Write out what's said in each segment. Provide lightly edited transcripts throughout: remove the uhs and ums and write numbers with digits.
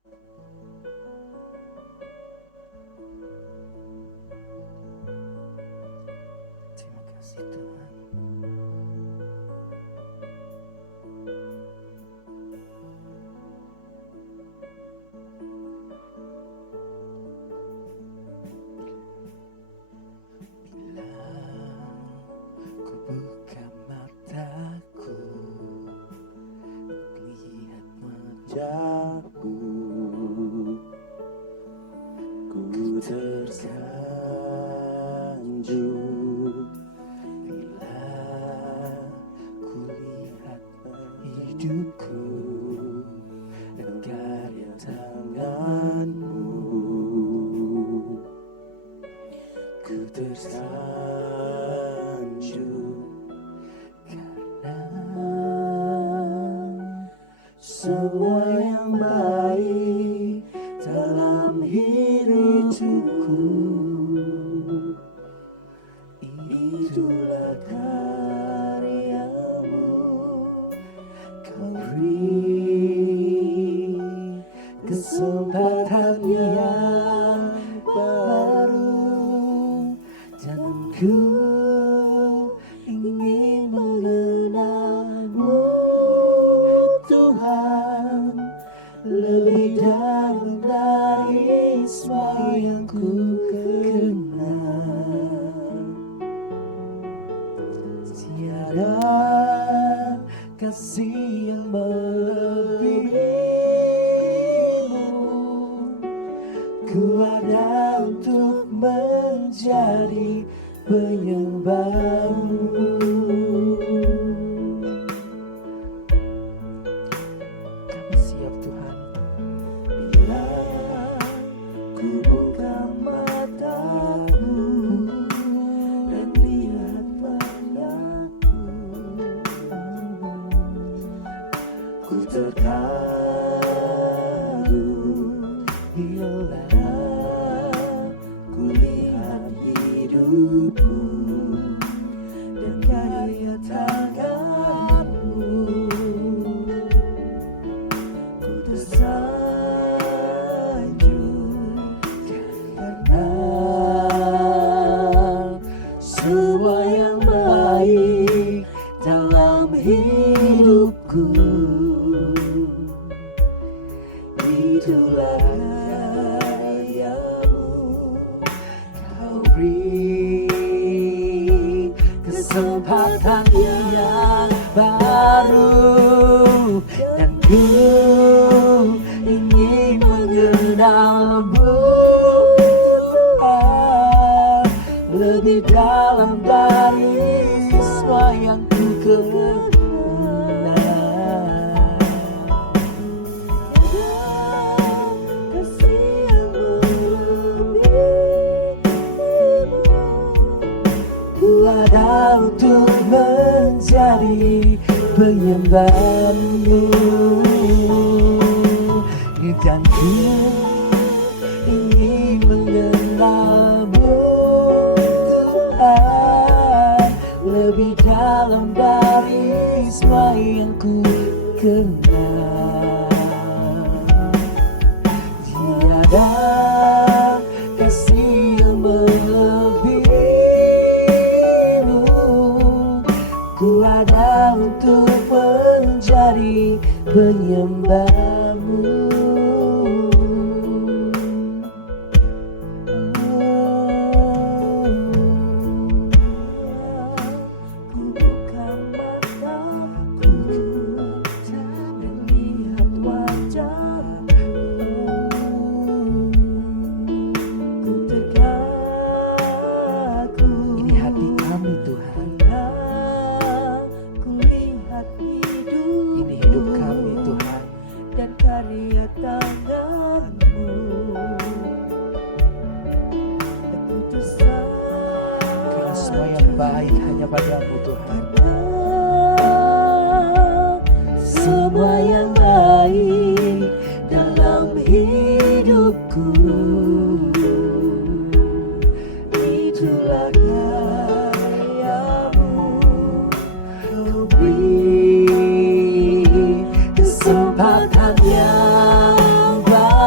Terima kasih Tuhan. Bila ku buka mataku, lihat wajahmu, ku tersanjung. Bila ku lihat hidupku dan karya tanganmu, ku tersanjung karena semua yang baik dalam hidupku itulah karyamu. Kau beri kesempatan yang baru, dan ku ingin mengenalmu Tuhan lebih dalam dari semua yang ku kenal. Tiada kasih yang melebihimu. Ku ada untuk menjadi penyembahmu. Kami siap Tuhan. Bila ku buka mataku dan lihat wajahmu, ku terkagum bila ku lihat hidupku dan karya tanganmu. Ku tersanjung karena semua yang baik dalam hidupku itulah karyamu. Kau beri kesempatan yang baru, dan ku ingin mengenalmu Tuhan lebih dalam dari semua yang ku kenal. Ku ada untuk menjadi penyembahmu, dan ku ingin mengenalmu Tuhan lebih dalam dari semua yang ku kenal. Tiada kasih yang melebihimu. Ku ada untuk menjadi penyembahmu. Ku buka mataku dan lihat wajahmu. Ku terkagum. Ini hati kami Tuhan. Ku lihat hidup. Ini hidup kami Tuhan. Dan karya tanganmu. Aku tersanjung karena semua yang baik hanya padamu Tuhan. Semua yang baik dalam hidupku itulah karyamu. Kau beri kesempatan yang baru.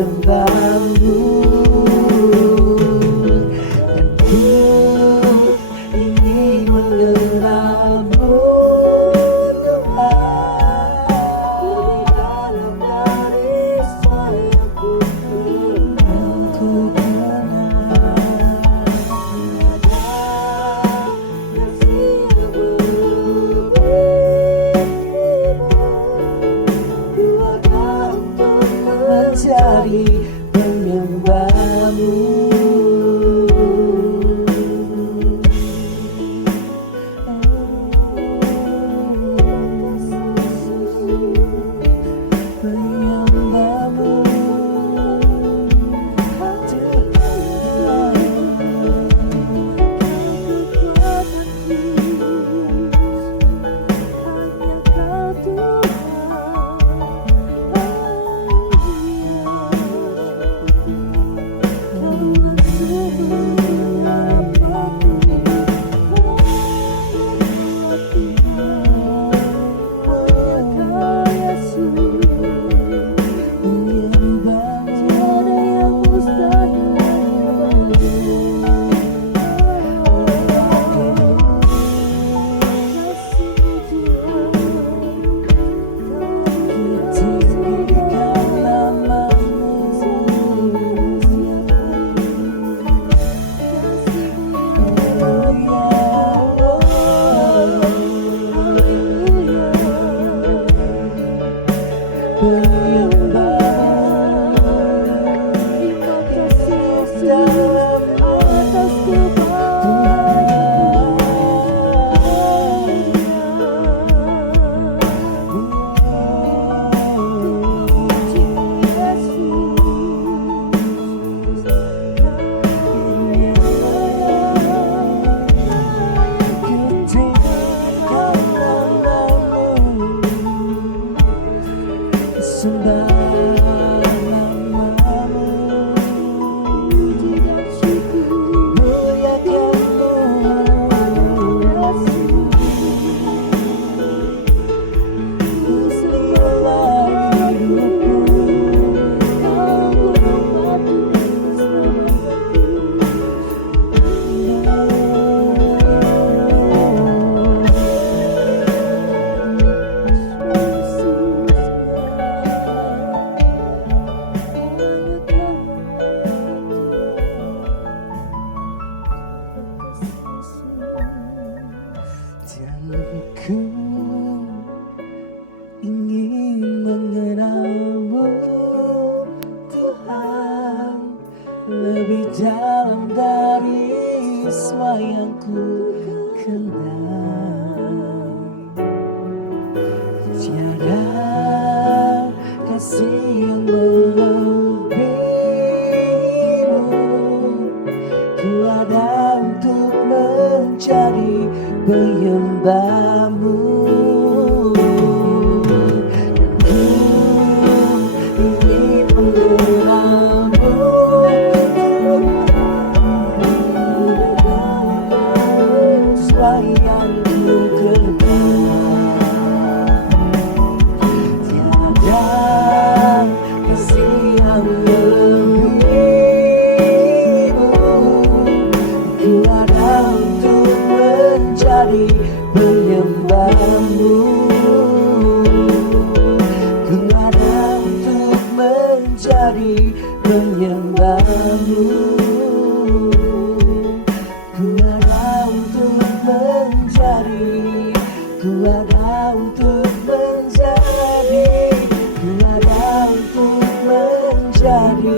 menyembahmu, dan ku ingin mengenalmu Tuhan, lebih dalam dari sayangku kenal. Ku kenal ada kasih yang melebihimu. Ku ada untuk mencari penyembahmu. Penyembahmu Tuhan, hanya Kau ingin mengenalmu Tuhan, lebih dalam dari semua yang ku kenal. Tiada kasih yang melebihimu. Ku ada untuk mencari penyembahmu. Penyembahmu, ku ada untuk menjadi penyembahmu. Ku ada untuk menjadi, ku ada untuk menjadi, ku ada untuk menjadi.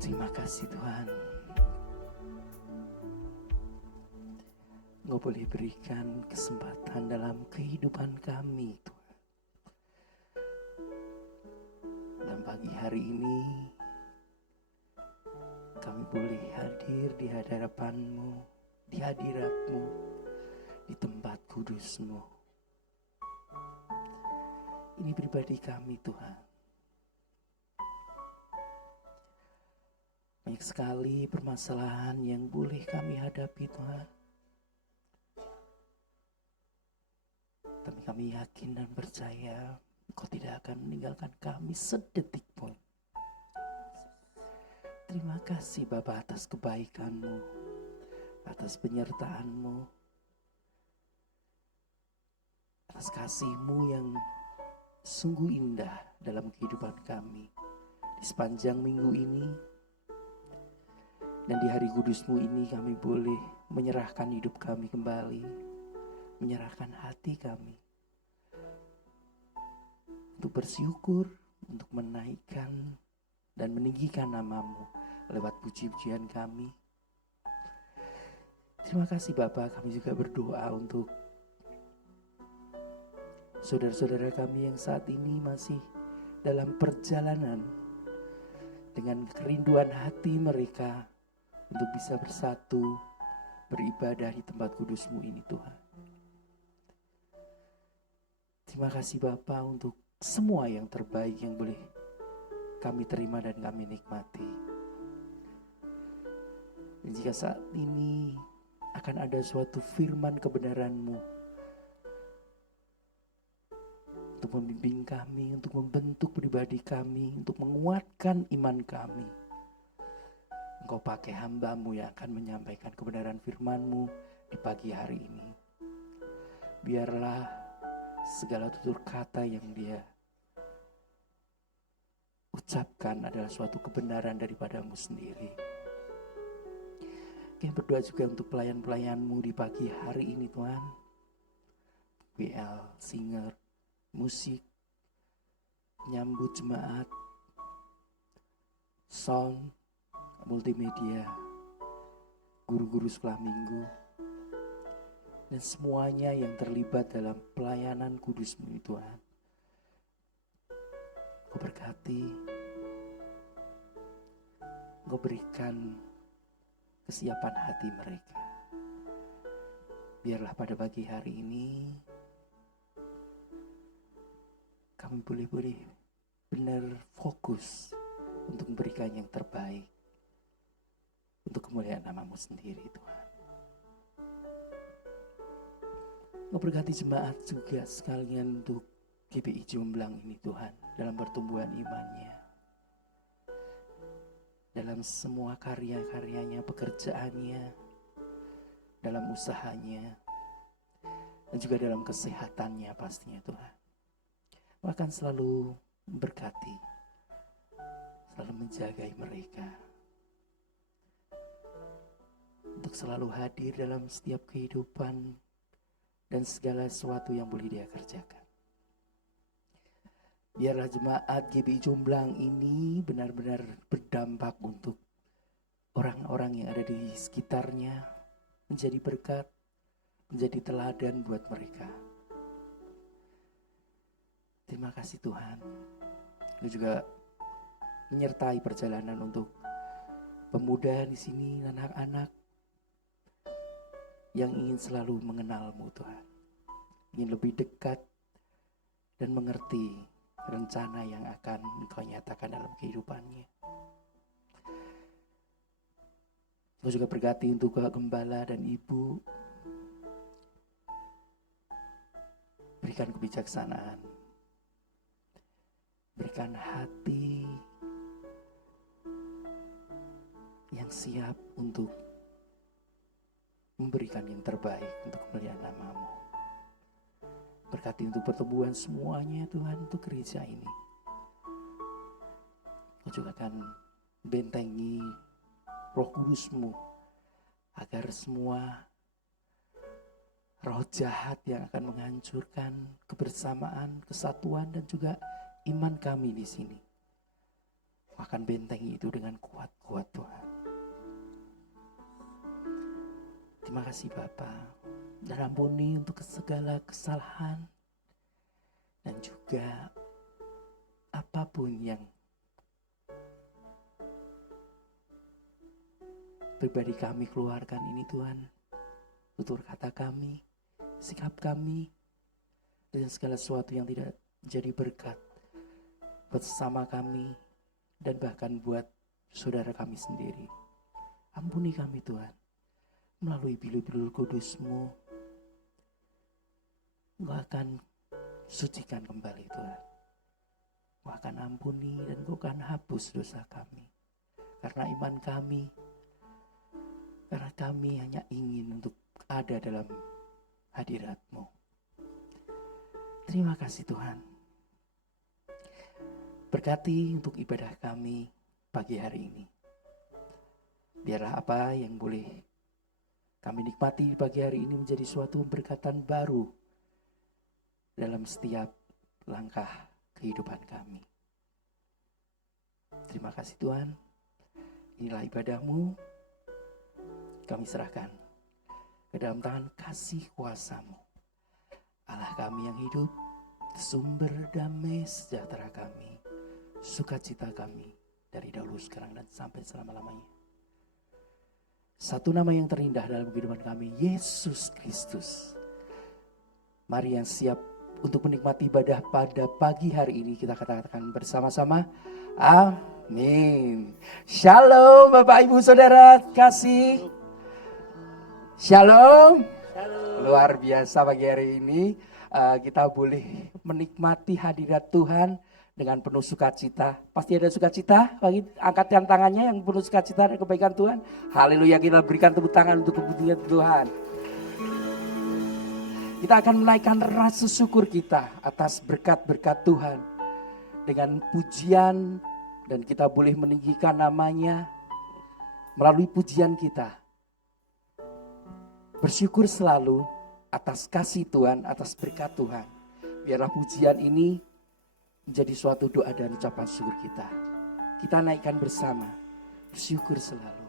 Terima kasih Tuhan, Engkau boleh berikan kesempatan dalam kehidupan kami Tuhan. Dan pagi hari ini kami boleh hadir di hadapan-Mu, di hadirat-Mu, di tempat kudus-Mu. Ini pribadi kami Tuhan. Banyak sekali permasalahan yang boleh kami hadapi Tuhan. Tapi kami yakin dan percaya Engkau tidak akan meninggalkan kami sedetik pun. Terima kasih Bapa atas kebaikan-Mu, atas penyertaan-Mu, atas kasih-Mu yang sungguh indah dalam kehidupan kami. Di sepanjang minggu ini dan di hari kudus-Mu ini kami boleh menyerahkan hidup kami kembali, menyerahkan hati kami untuk bersyukur, untuk menaikkan dan meninggikan nama-Mu lewat puji-pujian kami. Terima kasih Bapa, kami juga berdoa untuk saudara-saudara kami yang saat ini masih dalam perjalanan dengan kerinduan hati mereka untuk bisa bersatu, beribadah di tempat kudus-Mu ini Tuhan. Terima kasih Bapa untuk semua yang terbaik yang boleh kami terima dan kami nikmati. Dan jika saat ini akan ada suatu firman kebenaran-Mu untuk membimbing kami, untuk membentuk pribadi kami, untuk menguatkan iman kami, Engkau pakai hamba-Mu yang akan menyampaikan kebenaran firman-Mu di pagi hari ini. Biarlah segala tutur kata yang dia ucapkan adalah suatu kebenaran daripada-Mu sendiri. Kami berdoa juga untuk pelayan-pelayan-Mu di pagi hari ini Tuhan. WL, singer, musik, nyambut jemaat, sound, multimedia, guru-guru sekolah minggu, dan semuanya yang terlibat dalam pelayanan kudus-Mu Tuhan. Kau berkati, Kau berikan kesiapan hati mereka. Biarlah pada pagi hari ini kami boleh benar fokus untuk memberikan yang terbaik untuk kemuliaan nama-Mu sendiri Tuhan. Kau berkati jemaat juga sekalian untuk GBI Jomblang ini Tuhan, dalam pertumbuhan imannya, dalam semua karya-karyanya, pekerjaannya, dalam usahanya, dan juga dalam kesehatannya pastinya Tuhan. Bahkan selalu memberkati, selalu menjagai mereka, untuk selalu hadir dalam setiap kehidupan dan segala sesuatu yang boleh dia kerjakan. Biarlah jemaat GBI Jomblang ini benar-benar berdampak untuk orang-orang yang ada di sekitarnya, menjadi berkat, menjadi teladan buat mereka. Terima kasih Tuhan. Kau juga menyertai perjalanan untuk pemuda di sini, anak-anak yang ingin selalu mengenal-Mu Tuhan, ingin lebih dekat dan mengerti rencana yang akan Engkau nyatakan dalam kehidupannya. Kau juga berkati untuk gembala dan ibu, berikan kebijaksanaan, berikan hati yang siap untuk memberikan yang terbaik untuk kemuliaan nama-Mu. Berkati untuk pertumbuhan semuanya Tuhan, untuk gereja ini. Kau juga akan bentengi Roh Kudus-Mu agar semua roh jahat yang akan menghancurkan kebersamaan, kesatuan, dan juga iman kami di sini, akan bentengi itu dengan kuat-kuat Tuhan. Terima kasih Bapa, dan ampuni untuk segala kesalahan dan juga apapun yang pribadi kami keluarkan ini Tuhan, tutur kata kami, sikap kami, dan segala sesuatu yang tidak jadi berkat buat sesama kami dan bahkan buat saudara kami sendiri. Ampuni kami Tuhan, melalui bilu-bilu kudus-Mu, Engkau akan sucikan kembali Tuhan. Engkau akan ampuni dan Engkau akan hapus dosa kami. Karena iman kami, karena kami hanya ingin untuk ada dalam hadirat-Mu. Terima kasih Tuhan. Berkati untuk ibadah kami pagi hari ini. Biarlah apa yang boleh kami nikmati pagi hari ini menjadi suatu berkatan baru dalam setiap langkah kehidupan kami. Terima kasih Tuhan. Inilah ibadah-Mu. Kami serahkan ke dalam tangan kasih kuasa-Mu. Allah kami yang hidup, sumber damai sejahtera kami, sukacita kami dari dahulu, sekarang, dan sampai selama-lamanya. Satu nama yang terindah dalam kehidupan kami, Yesus Kristus. Mari yang siap untuk menikmati ibadah pada pagi hari ini, kita katakan bersama-sama, amin. Shalom Bapak Ibu Saudara kasih. Shalom. Luar biasa pagi hari ini kita boleh menikmati hadirat Tuhan dengan penuh sukacita. Pasti ada sukacita, bagi angkatkan tangannya yang penuh sukacita dan kebaikan Tuhan. Haleluya, kita berikan tepuk tangan untuk kemuliaan Tuhan. Kita akan menaikkan rasa syukur kita atas berkat-berkat Tuhan dengan pujian, dan kita boleh meninggikan namanya melalui pujian kita. Bersyukur selalu atas kasih Tuhan, atas berkat Tuhan. Biarlah pujian ini menjadi suatu doa dan ucapan syukur kita. Kita naikkan bersama, bersyukur selalu.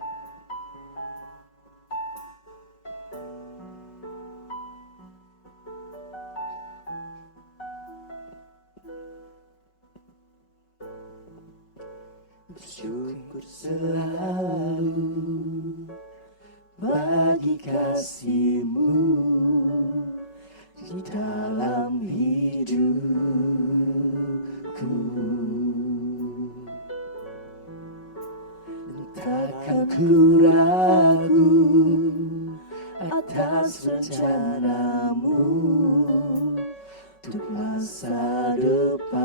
Bersyukur selalu bagi kasih-Mu di dalam hidupku. Takkan ku ragu atas rencana-Mu untuk masa depanku.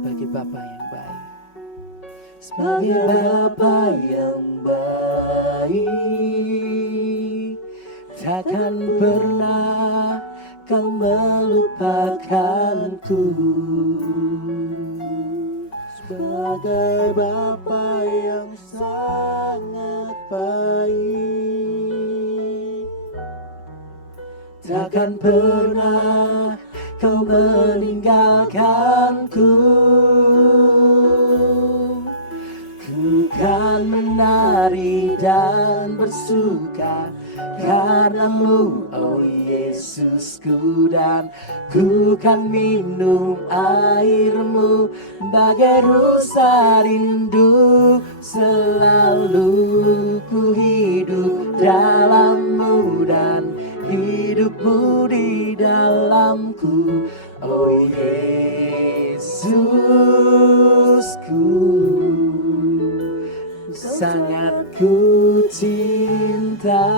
Sebagai Bapa yang baik, sebagai Bapa yang baik, takkan pernah Kau melupakanku. Sebagai Bapa yang sangat baik, takkan pernah Kau meninggalkanku. Ku kan menari dan bersuka karena-Mu, oh Yesusku, dan ku kan minum air-Mu bagai rusa rindu. Selalu ku hidup dalam-Mu dan hidup-Mu di dalamku, oh Yesusku. Sangat ku cinta.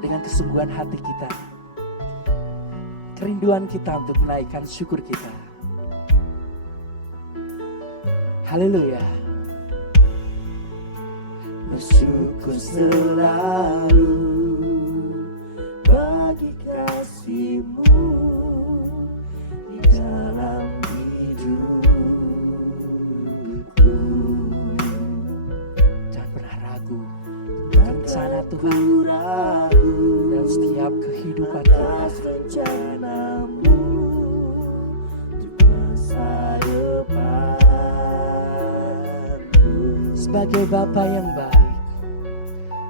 Dengan kesungguhan hati kita, kerinduan kita untuk menaikkan syukur kita. Haleluya. Bersyukur selalu bagi kasih-Mu di dalam hidupku. Jangan pernah ragu rencana Tuhan dalam setiap kehidupan kita. Rencana-Mu untuk masa depanku. Sebagai Bapa yang baik,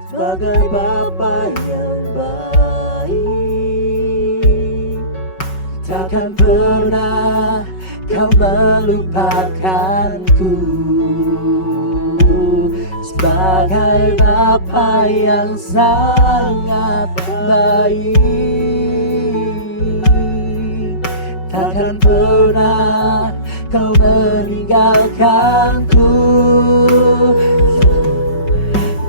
sebagai Bapa yang baik, takkan pernah Kau melupakanku. Sebagai Bapa yang sangat baik, takkan pernah Kau meninggalkanku.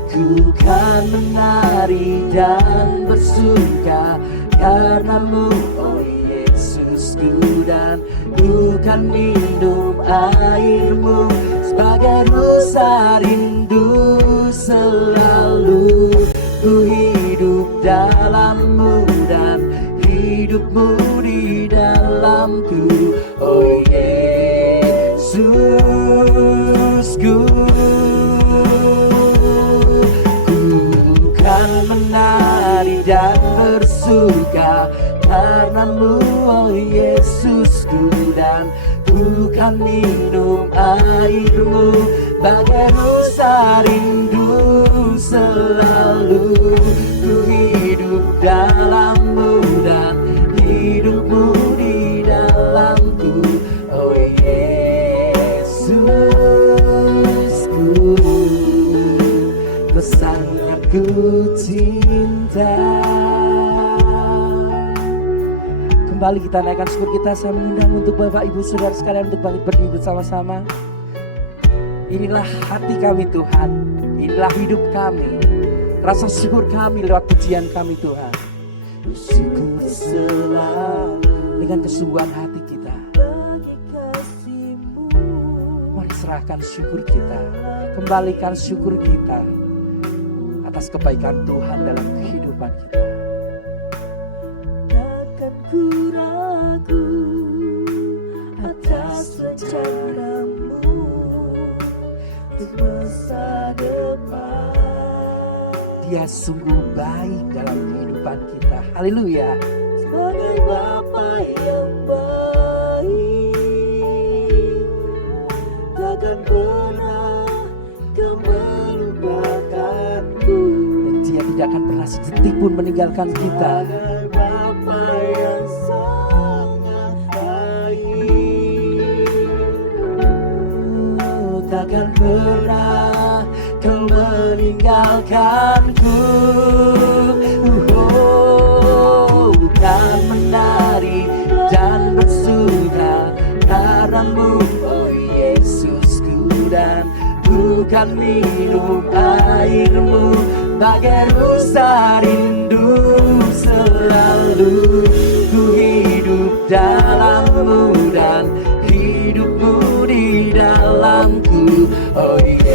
Ku kan menari dan bersuka karenamu, oh Yesusku, dan ku kan minum airmu sebagai rasa rindu selalu. Ku hidup dalammu dan hidupmu di dalamku, oh Yesusku. Menari dan bersuka karenamu, oh Yesusku, dan ku kan minum airmu bagai rasa rindu selalu. Ku hidup dalammu dan hidupmu di dalamku, oh Yesusku. Sangat ku cinta. Kembali kita naikkan syukur kita. Saya mengundang untuk Bapak Ibu Saudara sekalian untuk bangkit berdiri bersama-sama. Inilah hati kami Tuhan, inilah hidup kami, rasa syukur kami lewat pujian kami Tuhan. Bersyukur selalu dengan kesungguhan hati kita. Mari serahkan syukur kita, kembalikan syukur kita atas kebaikan Tuhan dalam kehidupan kita. Takkan ku ragu atas rencanamu untuk masa depan. Dia sungguh baik dalam kehidupan kita. Haleluya. Sebagai Bapa yang baik, takkan pernah Kau melupakanku. Dia tidak akan pernah sedetik pun meninggalkan kita. Sebagai Bapa yang sangat baik, takkan pernah Kau meninggalkanku. Bukan menari dan bersuka karenamu, oh Yesusku, dan bukan minum airmu bagai rasa rindu selalu. Ku hidup dalammu dan hidupmu di dalamku, oh Yesusku.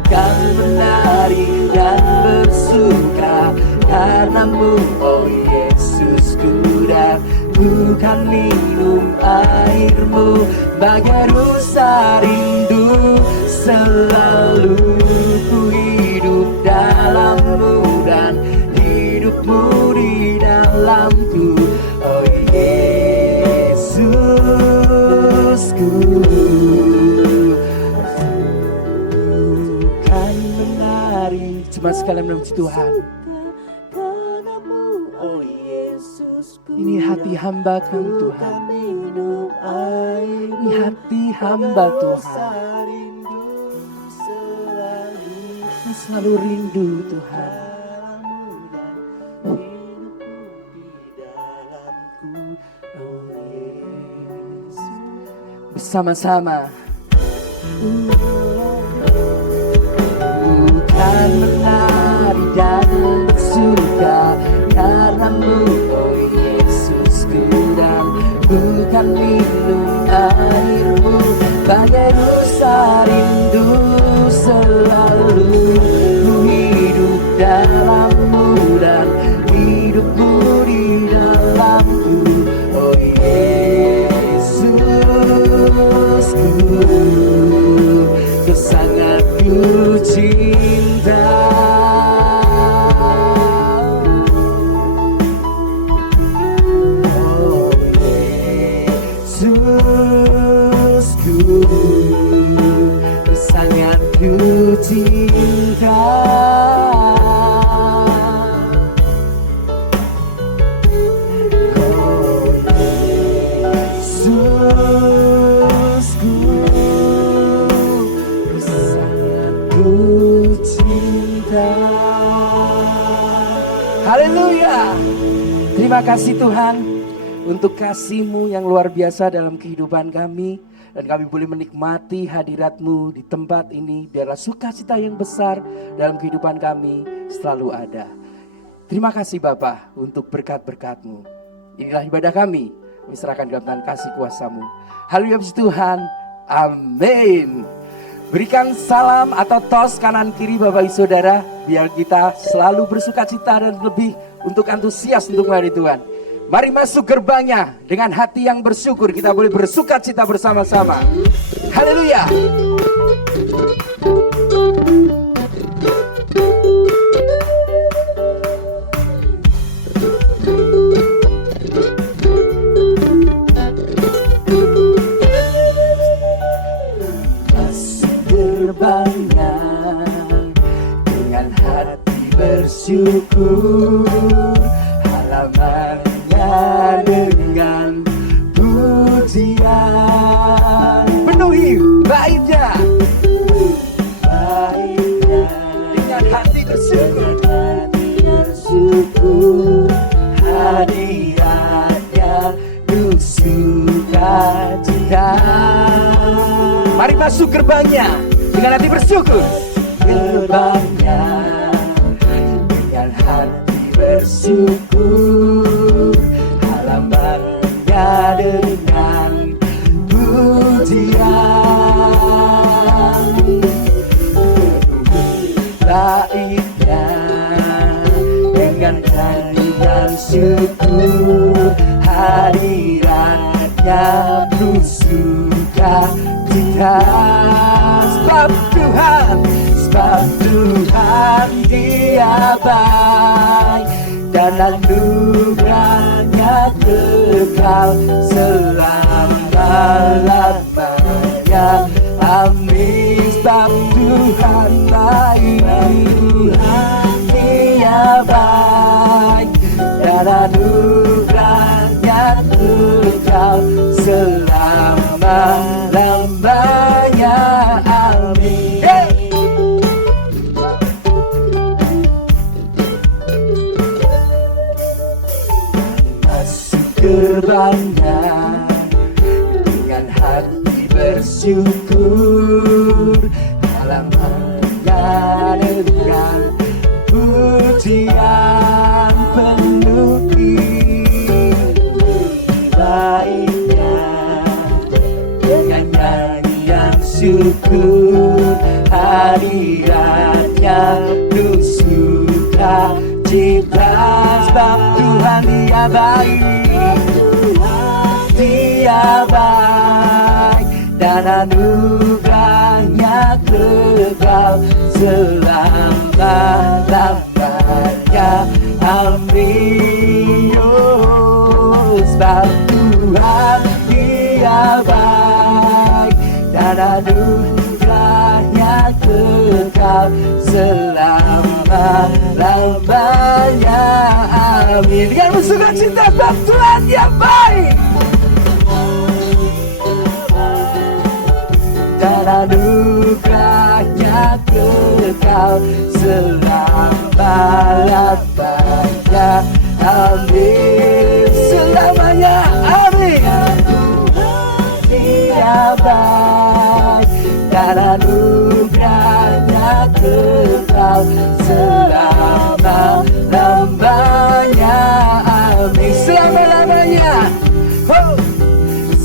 Bukan menari dan bersuka karenamu, oh Yesusku, dan bukan minum airmu bagai rasa rindu selalu. Ku hidup dalammu dan hidupmu di dalamku, oh Yesusku. Bukan menari, cuma sekalian memuji Tuhan. Ini hati hamba kan Tuhan, ini hati hamba Tuhan, yang selalu rindu Tuhan. Bersama-sama. Bukan menari dan bersuka karenamu, oh Yesusku, dan bukan minum airmu bagai rasa rindu selalu. Ku hidup dalammu dan hidupmu di dalamku, oh Yesusku. Kau sangat ku cinta. Haleluya. Terima kasih Tuhan untuk kasih-Mu yang luar biasa dalam kehidupan kami. Dan kami boleh menikmati hadirat-Mu di tempat ini. Biarlah sukacita yang besar dalam kehidupan kami selalu ada. Terima kasih Bapa untuk berkat-berkat-Mu. Inilah ibadah kami. Kami serahkan dalam tangan kasih kuasa-Mu. Haleluya puji Tuhan. Amin. Berikan salam atau tos kanan kiri Bapak Ibu Saudara. Biar kita selalu bersukacita dan lebih untuk antusias untuk melayani Tuhan. Mari masuk gerbangnya dengan hati yang bersyukur. Kita boleh bersukacita bersama-sama. Haleluya. Masuk gerbangnya dengan hati bersyukur. Halamannya dengan pujian, penuhi baitnya dengan hati bersyukur, hadiratnya penuh sukacita. Mari masuk gerbangnya dengan hati bersyukur. Gerbangnya dengan hati bersyukur, halamannya dengan pujian, baitnya dengan nyanyian syukur, hadiratnya penuh sukacita. Sebab Tuhan Dia baik dan anugerahnya kekal selama-lamanya. Amin. Sebab Tuhan baik, Dia baik dan anugerahnya kekal selama-lamanya. Amin. Gerbangnya dengan hati bersyukur, halamannya dengan pujian, penuhi baitnya dengan nyanyian syukur, hadiratnya penuh sukacita. Sebab Tuhan Dia baik, Dia baik dan anugerahnya kekal selama-lamanya. Amin. Sebab Tuhan Dia baik dan anugerahnya kekal selama-lamanya. Amin. Dengan bersukacita, sebab Tuhan Dia baik dan anugerahnya kekal selama-lamanya. Amin. Selamanya. Amin. Dia baik dan anugerahnya kekal selama-lamanya. Amin. Selama-lamanya.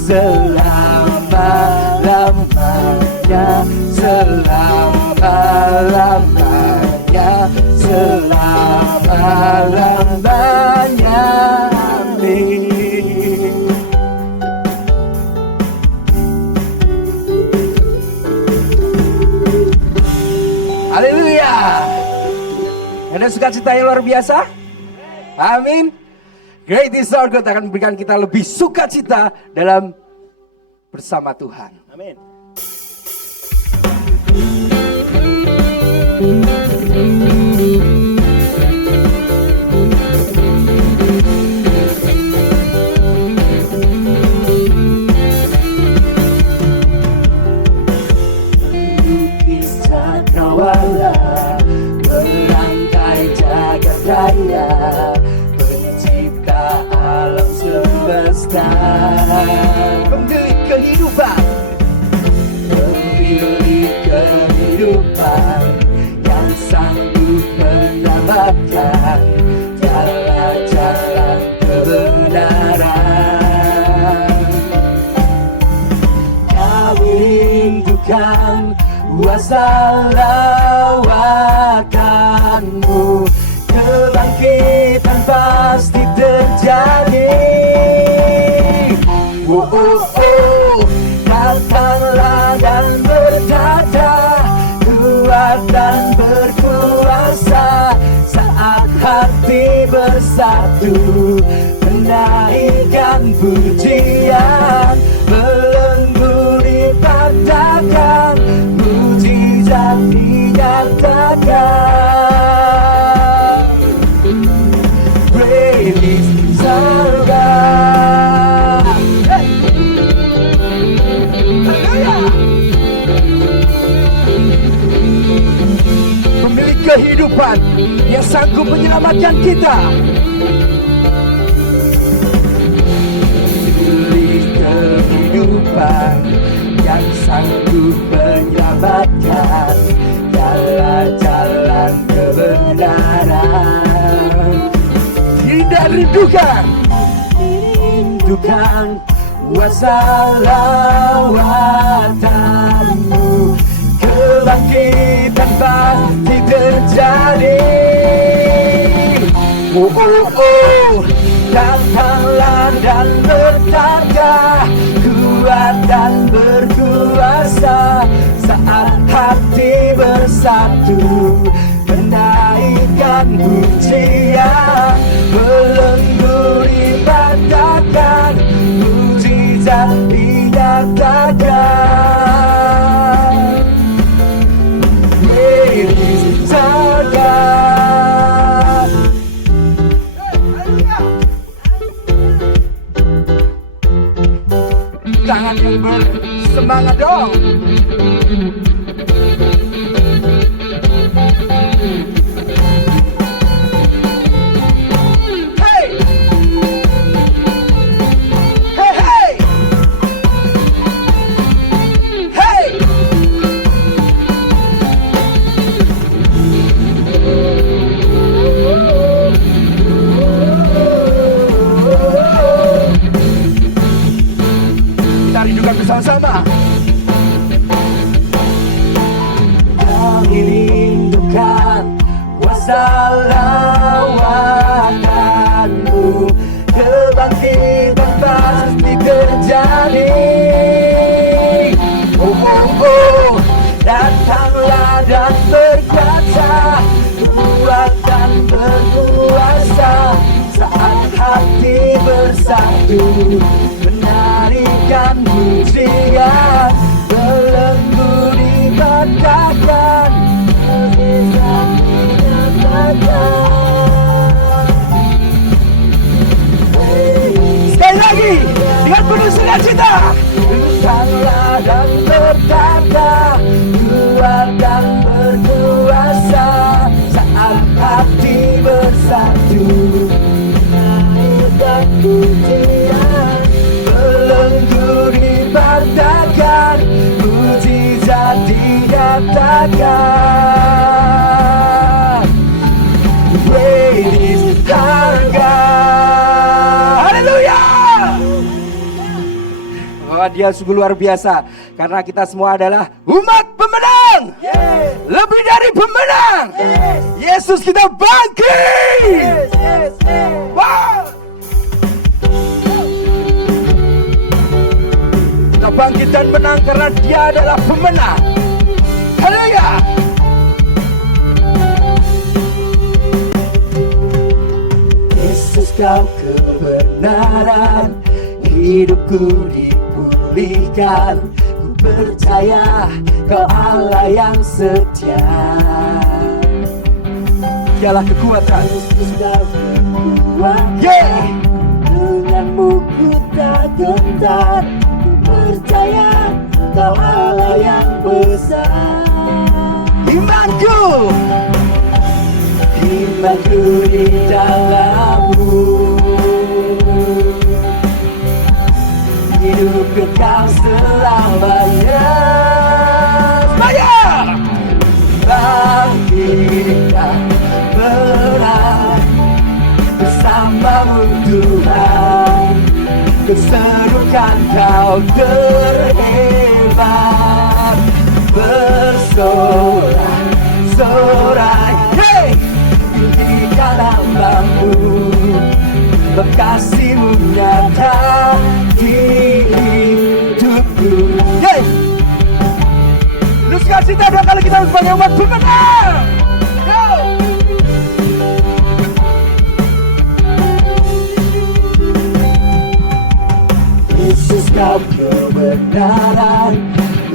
Selama-lamanya, selama-lamanya, selama-lamanya. Amin. Haleluya. Ada sukacita yang luar biasa? Amin. Great is our God akan memberikan kita lebih sukacita dalam bersama Tuhan. Amin. Melukis cakrawala, merangkai jagat percaya, pencipta alam semesta, pemilik kehidupan, pemilik kehidupan yang sanggup menyelamatkan jalan-jalan kebenaran. Kami rindukan kuasa lawakan-Mu, kebangkitan pasti terjadi. Oh, oh, oh, datanglah dan bertata, kuat dan berkuasa, saat hati bersatu menaikkan pujian, belenggu dipatahkan, mujizat dinyatakan. Praise surga. Pemilik kehidupan yang sanggup menyelamatkan kita. Pemilik kehidupan yang sanggup menyelamatkan jalan-jalan kebenaran. Tidak rindukan kuasa lawatan-Mu, kebangkitan pasti terjadi. Oh, oh, oh, datanglah dan bertata, kuat dan berkuasa, saat hati bersatu menaikkan pujian, belenggu dipatahkan, mujizat dinyatakan. Praise God. Tangan yang bersemangat dong. Rindukan bersama-sama. Kami rindukan kuasa lawakan-Mu, kebangkitan pasti terjadi. Oh, oh, oh, datanglah dan berkata, kuat dan berkuasa, saat hati bersatu menarikan pujian, belenggu dipatahkan, mujizat dinyatakan. Sekali lagi dengan penuh sukacita, datanglah dan berkata, kuat dan berkuasa, saat hati bersatu menaikkan pujian, belenggu dipatahkan, mujizat dinyatakan. Praise harga. Haleluya. Oh, Dia sungguh luar biasa, karena kita semua adalah umat pemenang. Lebih dari pemenang. Yesus kita bangkit. Wow. Kita bangkit dan menang karena Dia adalah pemenang. Haleluya. Yesus kau kebenaran, hidupku dipulihkan. Ku percaya kau Allah yang setia. Dialah kekuatan. Yesus kau kekuatan, denganmu ku tak gentar. Ku percaya kau Allah yang besar. Imanku imanku di dalam-Mu, hidup kekal selamanya. Bangkit dan berang bersama-Mu Tuhan, keserukan Kau terhebat, bersorak-sorai, hey! Tinggikan nama-Mu, kasih-Mu nyata di hidupku. Hey! Lu kasih tanda kalau kita sebagai umat benar. Go! Yesus Kau kebenaran,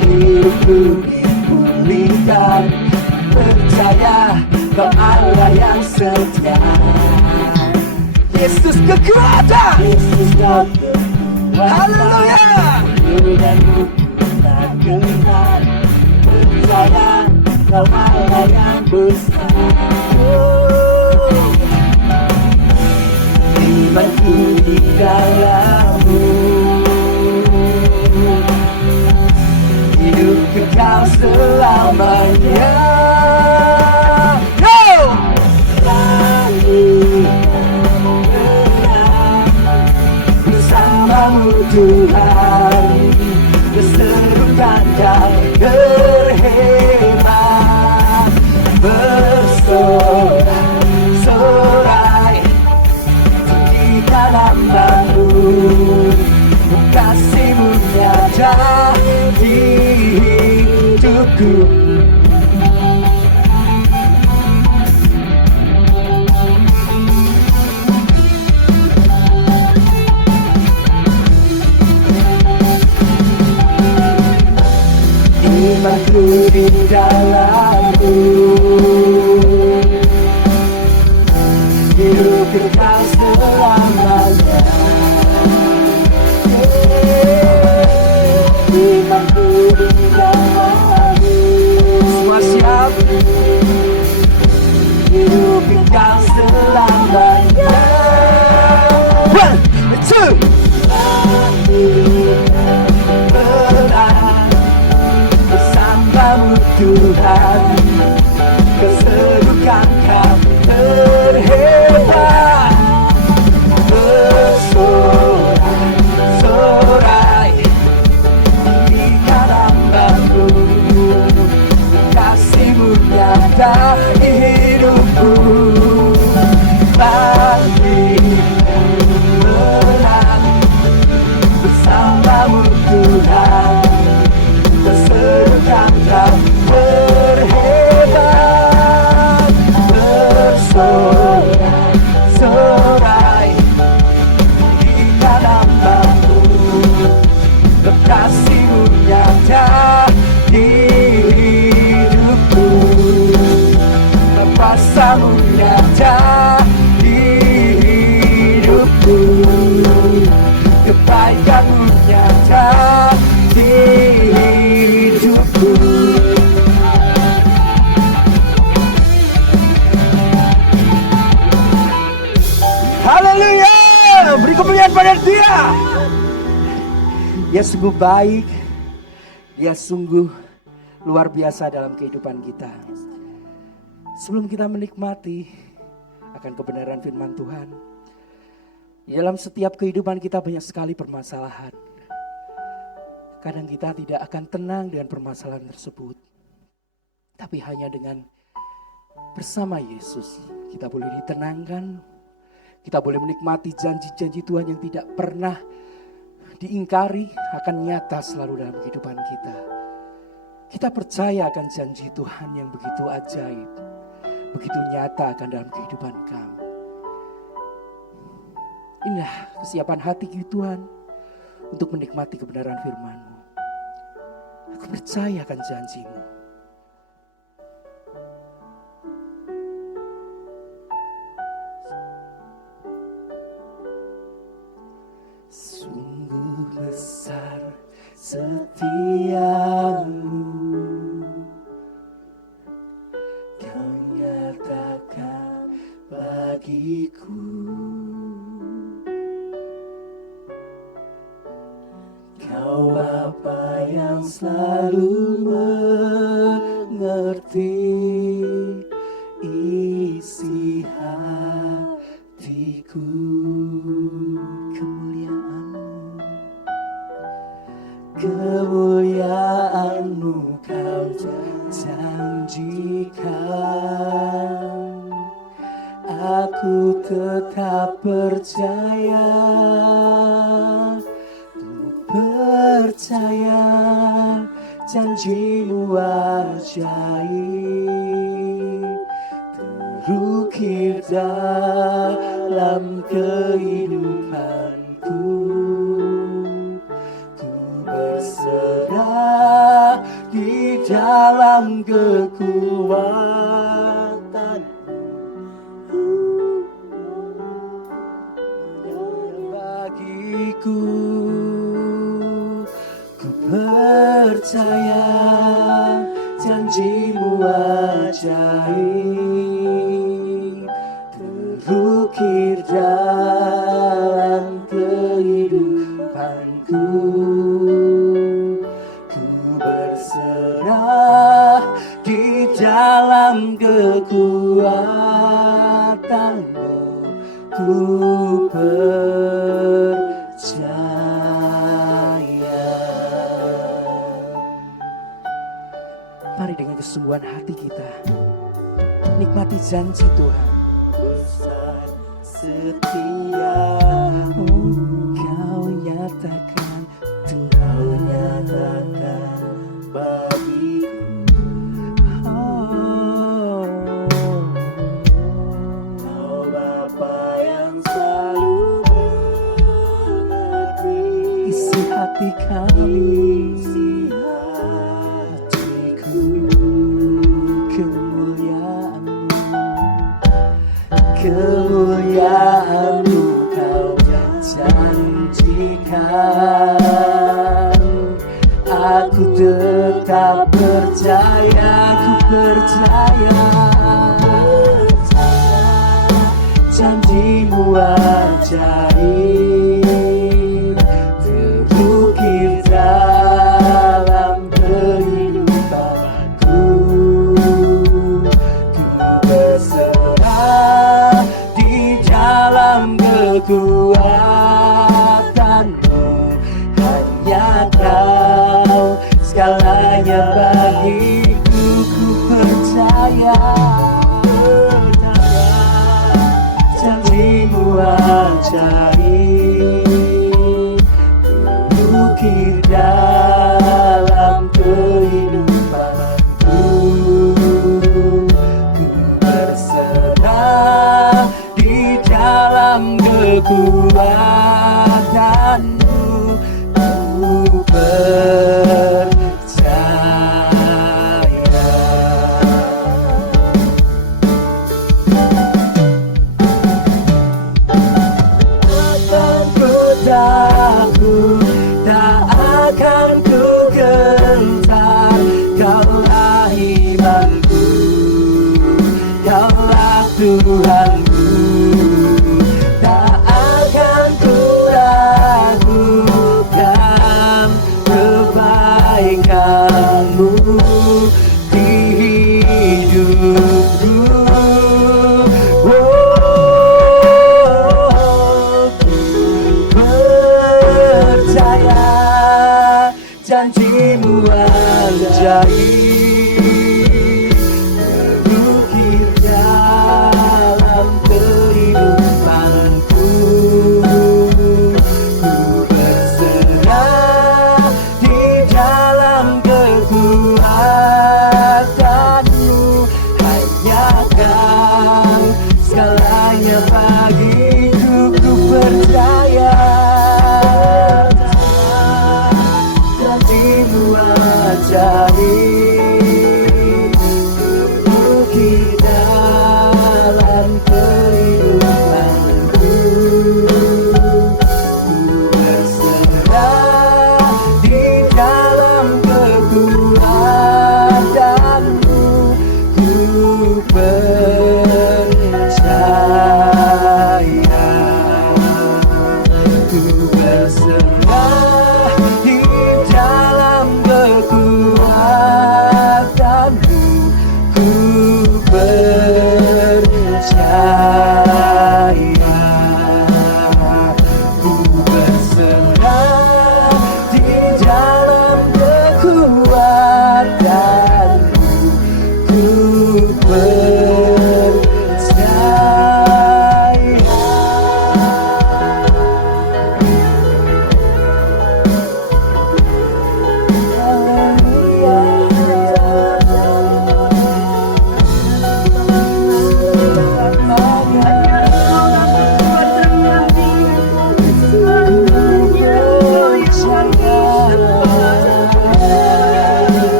hidupku dipulihkan, percaya Kau Allah yang setia. Yesus kekuatan, Yesus Kau kekuatan, haleluya. Denganmu tak gentar, percaya Kau Allah yang besar. Imanku di dalam-Mu, hidup kekal selamanya. Bersama-Mu Tuhan, keserukan Kau terhebat, bersorak-sorai, tinggikan nama-Mu, kasih-Mu nyata di hidupku. Imanku di dalam-Mu, hidup kekal selamanya. Imanku di dalam-Mu, semua siap, hidup kekal selamanya. 1, 2, bersama-Mu Tuhan, keserukan Kau terhebat, bersorak-sorai, tinggikan nama-Mu, kasih-Mu nyata di hidupku. Bangkit berang bersama-Mu Tuhan, keserukan Kau terhebat, bersorak-sorai, tinggikan nama-Mu, kasih-Mu nyata di hidupku. Kuasa-Mu nyata di hidupku, kebaikan-Mu nyata di hidupku. Haleluya, beri kemuliaan pada Dia. Dia sungguh baik, Dia sungguh luar biasa dalam kehidupan kita. Sebelum kita menikmati akan kebenaran firman Tuhan, di dalam setiap kehidupan kita banyak sekali permasalahan. Kadang kita tidak akan tenang dengan permasalahan tersebut. Tapi hanya dengan bersama Yesus kita boleh ditenangkan. Kita boleh menikmati janji-janji Tuhan yang tidak pernah diingkari, akan nyata selalu dalam kehidupan kita. Kita percaya akan janji Tuhan yang begitu ajaib, begitu nyata akan dalam kehidupan kami. Inilah kesiapan hati Tuhan untuk menikmati kebenaran firman-Mu. Aku percaya akan janji-Mu. Sungguh besar setiamu, Kau nyatakan bagiku. Kau Bapa yang selalu mengerti isi hatiku. Kemuliaan-Mu Kau janjikan. Aku tetap percaya, percaya janji-Mu ajaib terukir dalam kehidupanku. Ku berserah di dalam kekuatan-Mu bagiku. Percaya janji-Mu ajaib terukir dalam kehidupanku. Ku berserah di dalam kekuatan-Mu. Ku percaya. Mari dengan kesungguhan hati kita nikmati janji Tuhan. Besar setia-Mu Kau nyatakan, Tuhan nyatakan bagiku. Kau Bapa yang selalu mengerti isi hati kami. Kemuliaan-Mu Kau janjikan. Aku tetap percaya, ku percaya janji-Mu ajaib terukir dalam kehidupanku. Ku berserah di dalam kekuatan-Mu. Hanya Kau segalanya bagiku. Ku percaya, janji-Mu ajaib terukir dalam kehidupanku. Ku berserah di dalam kekuatan-Mu. Ku percaya. Takut, tak akan ku gentar. Kaulah imanku, Kaulah Tuhanku. Tak akan ku ragukan kebaikan.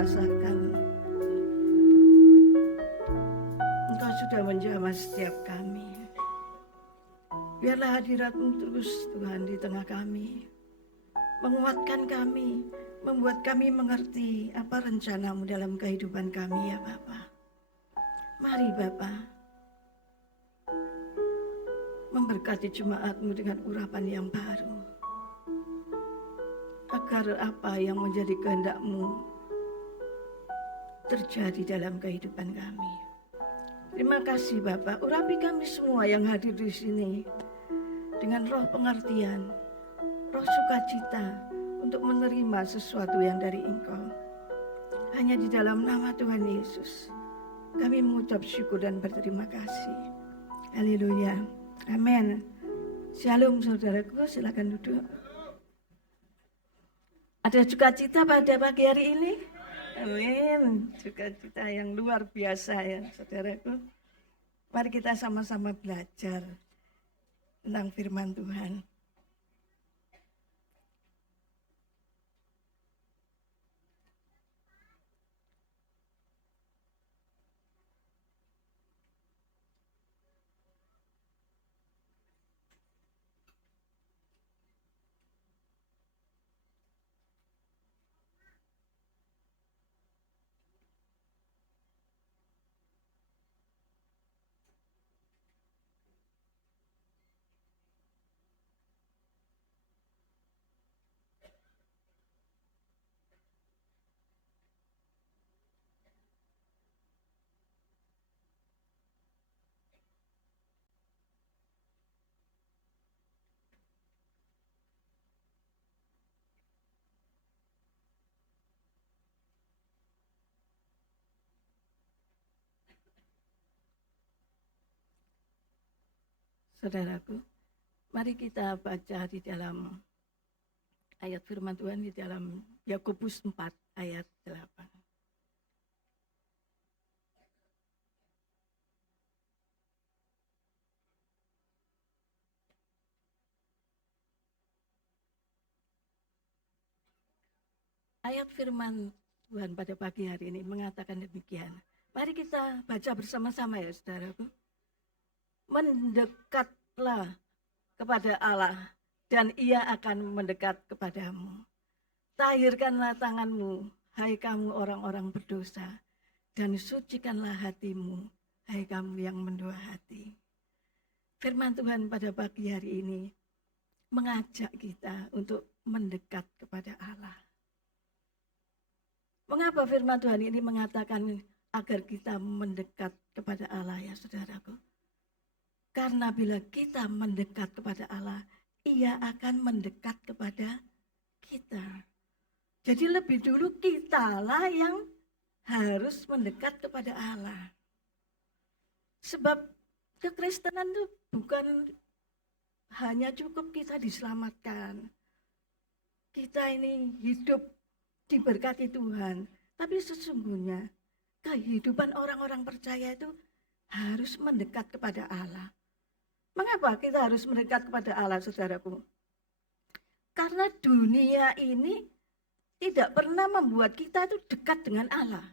rasakan Engkau sudah menjamah setiap kami. Biarlah hadirat-Mu terus Tuhan di tengah kami, menguatkan kami, membuat kami mengerti apa rencana-Mu dalam kehidupan kami ya Bapa. Mari Bapa, memberkati jemaat-Mu dengan urapan yang baru, agar apa yang menjadi kehendak-Mu terjadi dalam kehidupan kami. Terima kasih Bapak, urapi kami semua yang hadir di sini dengan roh pengertian, roh sukacita untuk menerima sesuatu yang dari Engkau. Hanya di dalam nama Tuhan Yesus kami mengucap syukur dan berterima kasih. Haleluya. Amin. Shalom saudaraku, silakan duduk. Ada sukacita pada pagi hari ini? Amin. Sukacita yang luar biasa ya saudaraku. Mari kita sama-sama belajar tentang firman Tuhan. Saudaraku, mari kita baca di dalam ayat firman Tuhan di dalam Yakobus 4 ayat 8. Ayat firman Tuhan pada pagi hari ini mengatakan demikian. Mari kita baca bersama-sama ya saudaraku. Mendekatlah kepada Allah dan Ia akan mendekat kepadamu. Tahirkanlah tanganmu, hai kamu orang-orang berdosa, dan sucikanlah hatimu, hai kamu yang mendua hati. Firman Tuhan pada pagi hari ini mengajak kita untuk mendekat kepada Allah. Mengapa firman Tuhan ini mengatakan agar kita mendekat kepada Allah ya saudaraku? Karena bila kita mendekat kepada Allah, Ia akan mendekat kepada kita. Jadi lebih dulu kitalah yang harus mendekat kepada Allah. Sebab kekristenan itu bukan hanya cukup kita diselamatkan. Kita ini hidup diberkati Tuhan. Tapi sesungguhnya kehidupan orang-orang percaya itu harus mendekat kepada Allah. Mengapa kita harus mendekat kepada Allah, saudaraku? Karena dunia ini tidak pernah membuat kita itu dekat dengan Allah.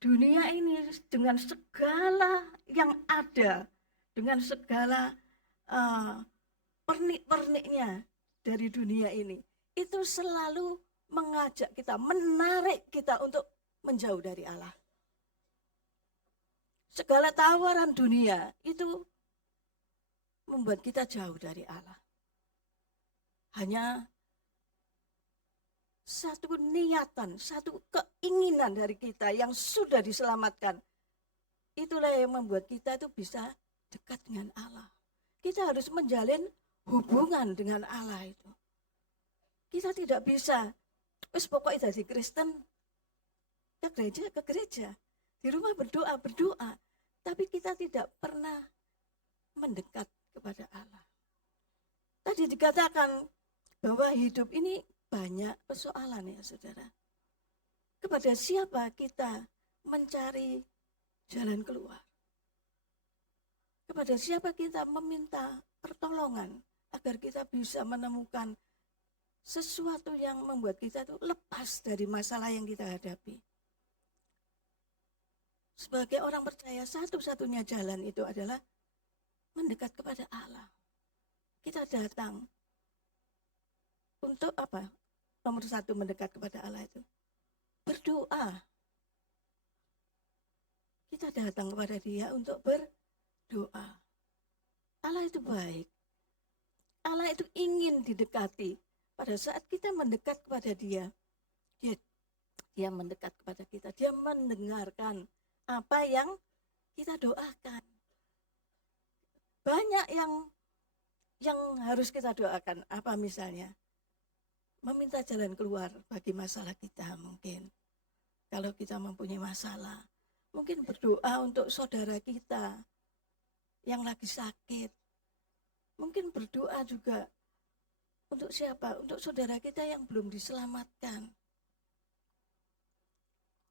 Dunia ini dengan segala yang ada, dengan segala pernik-perniknya dari dunia ini, itu selalu mengajak kita, menarik kita untuk menjauh dari Allah. Segala tawaran dunia itu membuat kita jauh dari Allah. Hanya satu niatan, satu keinginan dari kita yang sudah diselamatkan. Itulah yang membuat kita itu bisa dekat dengan Allah. Kita harus menjalin hubungan dengan Allah itu. Kita tidak bisa, pokoknya jadi Kristen, ke gereja. Di rumah berdoa. Tapi kita tidak pernah mendekat kepada Allah. Tadi dikatakan bahwa hidup ini banyak persoalan ya saudara. Kepada siapa kita mencari jalan keluar? Kepada siapa kita meminta pertolongan agar kita bisa menemukan sesuatu yang membuat kita itu lepas dari masalah yang kita hadapi? Sebagai orang percaya, satu-satunya jalan itu adalah mendekat kepada Allah. Kita datang untuk apa? Nomor satu, mendekat kepada Allah itu berdoa. Kita datang kepada Dia untuk berdoa. Allah itu baik. Allah itu ingin didekati. Pada saat kita mendekat kepada Dia, Dia mendekat kepada kita. Dia mendengarkan apa yang kita doakan. Banyak yang harus kita doakan. Apa misalnya? Meminta jalan keluar bagi masalah kita mungkin. Kalau kita mempunyai masalah, mungkin berdoa untuk saudara kita yang lagi sakit. Mungkin berdoa juga untuk siapa? Untuk saudara kita yang belum diselamatkan.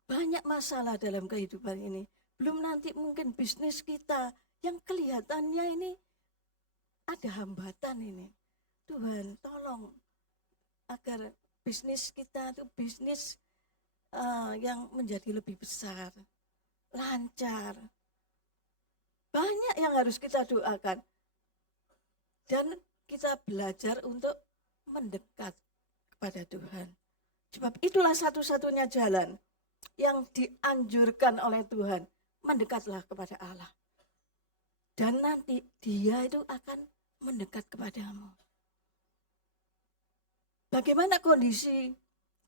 Banyak masalah dalam kehidupan ini. Belum nanti mungkin bisnis kita yang kelihatannya ini ada hambatan ini. Tuhan tolong agar bisnis kita itu bisnis yang menjadi lebih besar, lancar. Banyak yang harus kita doakan. Dan kita belajar untuk mendekat kepada Tuhan. Sebab itulah satu-satunya jalan yang dianjurkan oleh Tuhan. Mendekatlah kepada Allah. Dan nanti Dia itu akan mendekat kepadamu. Bagaimana kondisi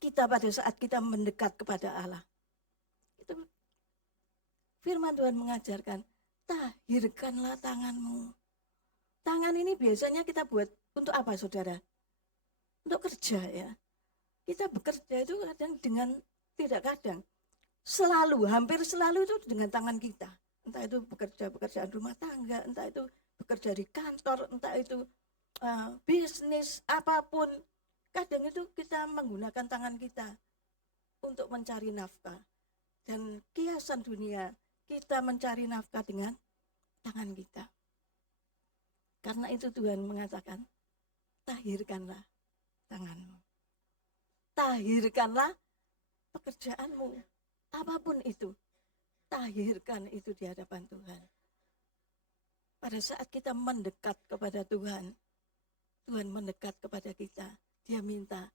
kita pada saat kita mendekat kepada Allah? Itu firman Tuhan mengajarkan, tahirkanlah tanganmu. Tangan ini biasanya kita buat untuk apa, saudara? Untuk kerja ya. Kita bekerja itu kadang dengan, tidak kadang, selalu, hampir selalu itu dengan tangan kita. Entah itu pekerjaan rumah tangga, entah itu bekerja di kantor, entah itu bisnis, apapun. Kadang itu kita menggunakan tangan kita untuk mencari nafkah. Dan kiasan dunia, kita mencari nafkah dengan tangan kita. Karena itu Tuhan mengatakan, tahirkanlah tanganmu. Tahirkanlah pekerjaanmu. Apapun itu, tahirkan itu di hadapan Tuhan. Pada saat kita mendekat kepada Tuhan, Tuhan mendekat kepada kita. Dia minta,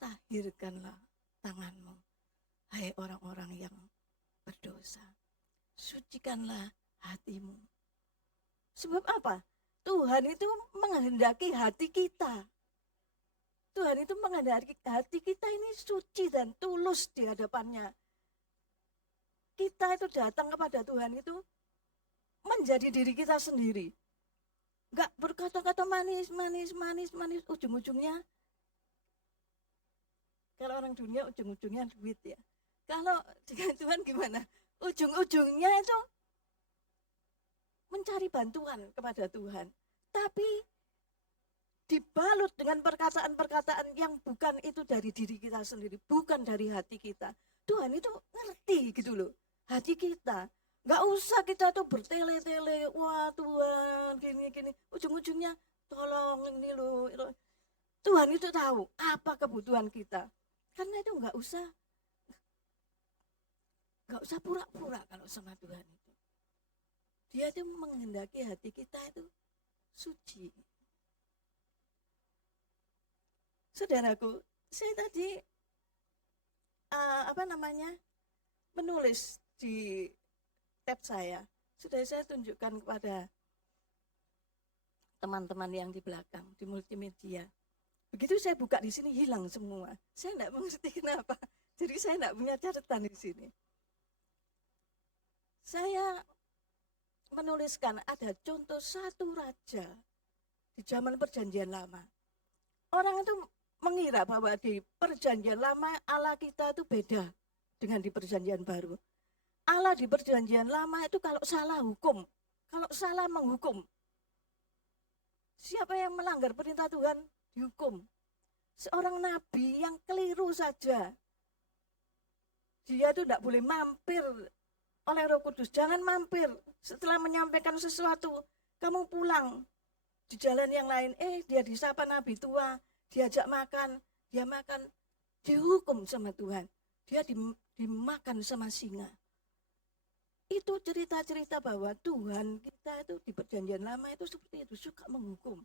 tahirkanlah tanganmu. Hai orang-orang yang berdosa, sucikanlah hatimu. Sebab apa? Tuhan itu menghendaki hati kita. Tuhan itu menghendaki hati kita ini suci dan tulus di hadapannya. Kita itu datang kepada Tuhan itu menjadi diri kita sendiri. Enggak berkata-kata manis, ujung-ujungnya. Kalau orang dunia ujung-ujungnya duit ya. Kalau dengan Tuhan gimana? Ujung-ujungnya itu mencari bantuan kepada Tuhan. Tapi dibalut dengan perkataan-perkataan yang bukan itu dari diri kita sendiri, bukan dari hati kita. Tuhan itu ngerti gitu loh, hati kita. Gak usah kita tuh bertele-tele, wah Tuhan gini-gini. Ujung-ujungnya tolong ini loh. Tuhan itu tahu apa kebutuhan kita. Karena itu gak usah pura-pura kalau sama Tuhan itu. Dia itu menghendaki hati kita itu suci. Saudaraku, saya tadi menulis di tab saya. Sudah saya tunjukkan kepada teman-teman yang di belakang di multimedia. Begitu saya buka di sini hilang semua. Saya tidak mengerti kenapa. Jadi saya tidak punya catatan di sini. Saya menuliskan ada contoh satu raja di zaman perjanjian lama. Orang itu mengira bahwa di perjanjian lama Allah kita itu beda dengan di perjanjian baru. Allah di perjanjian lama itu kalau salah hukum, kalau salah menghukum. Siapa yang melanggar perintah Tuhan dihukum. Seorang nabi yang keliru saja, dia itu tidak boleh mampir oleh Roh Kudus. Jangan mampir setelah menyampaikan sesuatu, kamu pulang di jalan yang lain. Dia disapa nabi tua, diajak makan, dia makan, dihukum sama Tuhan. Dia dimakan sama singa. Itu cerita-cerita bahwa Tuhan kita itu di perjanjian lama itu seperti itu, suka menghukum.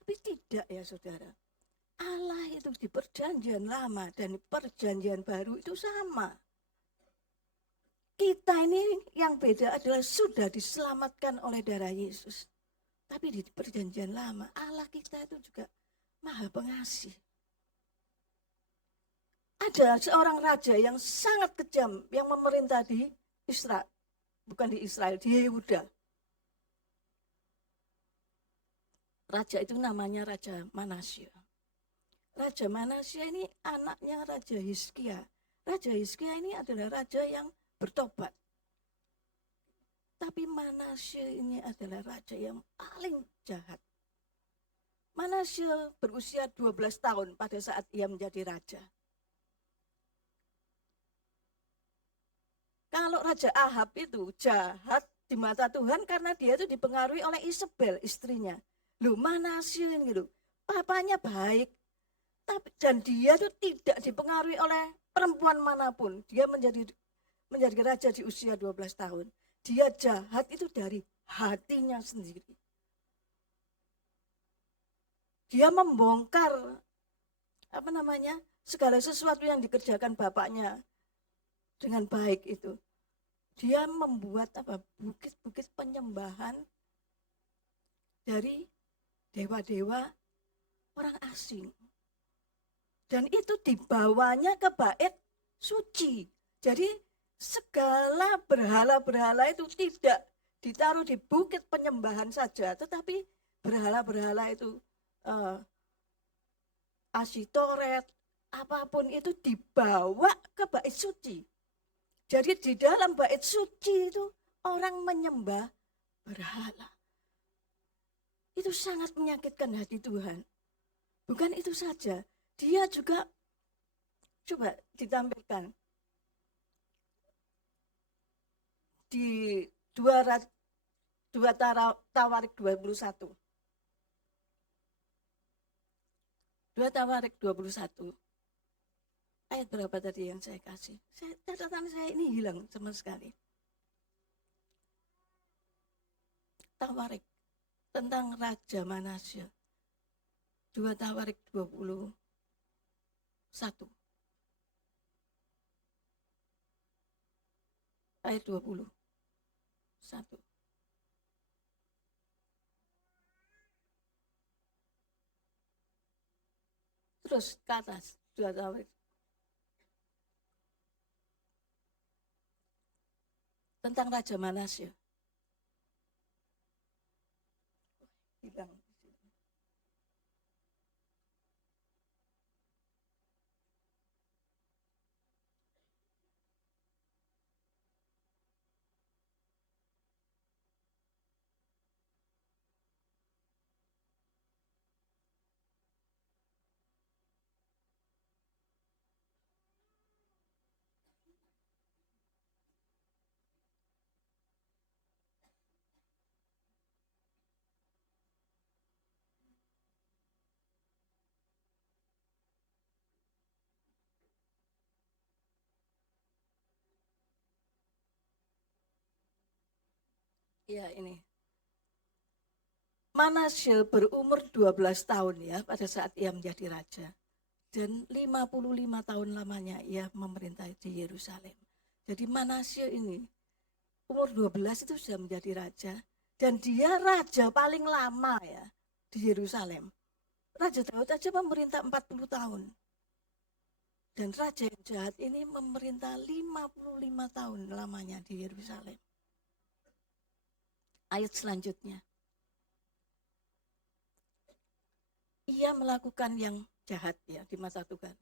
Tapi tidak ya saudara. Allah itu di perjanjian lama dan di perjanjian baru itu sama. Kita ini yang beda adalah sudah diselamatkan oleh darah Yesus. Tapi di perjanjian lama Allah kita itu juga Maha Pengasih. Ada seorang raja yang sangat kejam yang memerintah di Israel, bukan di Israel, di Yehuda. Raja itu namanya Raja Manasya. Raja Manasya ini anaknya Raja Hizkia. Raja Hizkia ini adalah raja yang bertobat. Tapi Manasya ini adalah raja yang paling jahat. Manasya berusia 12 tahun pada saat ia menjadi raja. Kalau Raja Ahab itu jahat di mata Tuhan karena dia itu dipengaruhi oleh Isabel, istrinya. Loh, Manasya ini loh, papanya baik, dan dia itu tidak dipengaruhi oleh perempuan manapun. Dia menjadi raja di usia 12 tahun. Dia jahat itu dari hatinya sendiri. Dia membongkar segala sesuatu yang dikerjakan bapaknya dengan baik itu. Dia membuat bukit-bukit penyembahan dari dewa-dewa orang asing. Dan itu dibawanya ke bait suci. Jadi segala berhala-berhala itu tidak ditaruh di bukit penyembahan saja, tetapi berhala-berhala itu Asitoret, apapun itu dibawa ke bait suci. Jadi di dalam bait suci itu orang menyembah berhala. Itu sangat menyakitkan hati Tuhan. Bukan itu saja, dia juga, coba ditampilkan di 2 Tawarik 21. 2 Tawarik 21. Ayat berapa tadi yang saya kasih? Catatan saya ini hilang sama sekali. Tawarik tentang Raja Manasya. 2 Tawarik 21. Ayat 21. Terus ke atas, 2 Tawarik. Tentang Raja Manasya. Hilang. Ya, ini. Manasya berumur 12 tahun ya pada saat ia menjadi raja. Dan 55 tahun lamanya ia memerintah di Yerusalem. Jadi Manasya ini umur 12 itu sudah menjadi raja. Dan dia raja paling lama ya di Yerusalem. Raja Daud aja memerintah 40 tahun. Dan raja yang jahat ini memerintah 55 tahun lamanya di Yerusalem. Ayat selanjutnya. Ia melakukan yang jahat ya di mata Tuhan.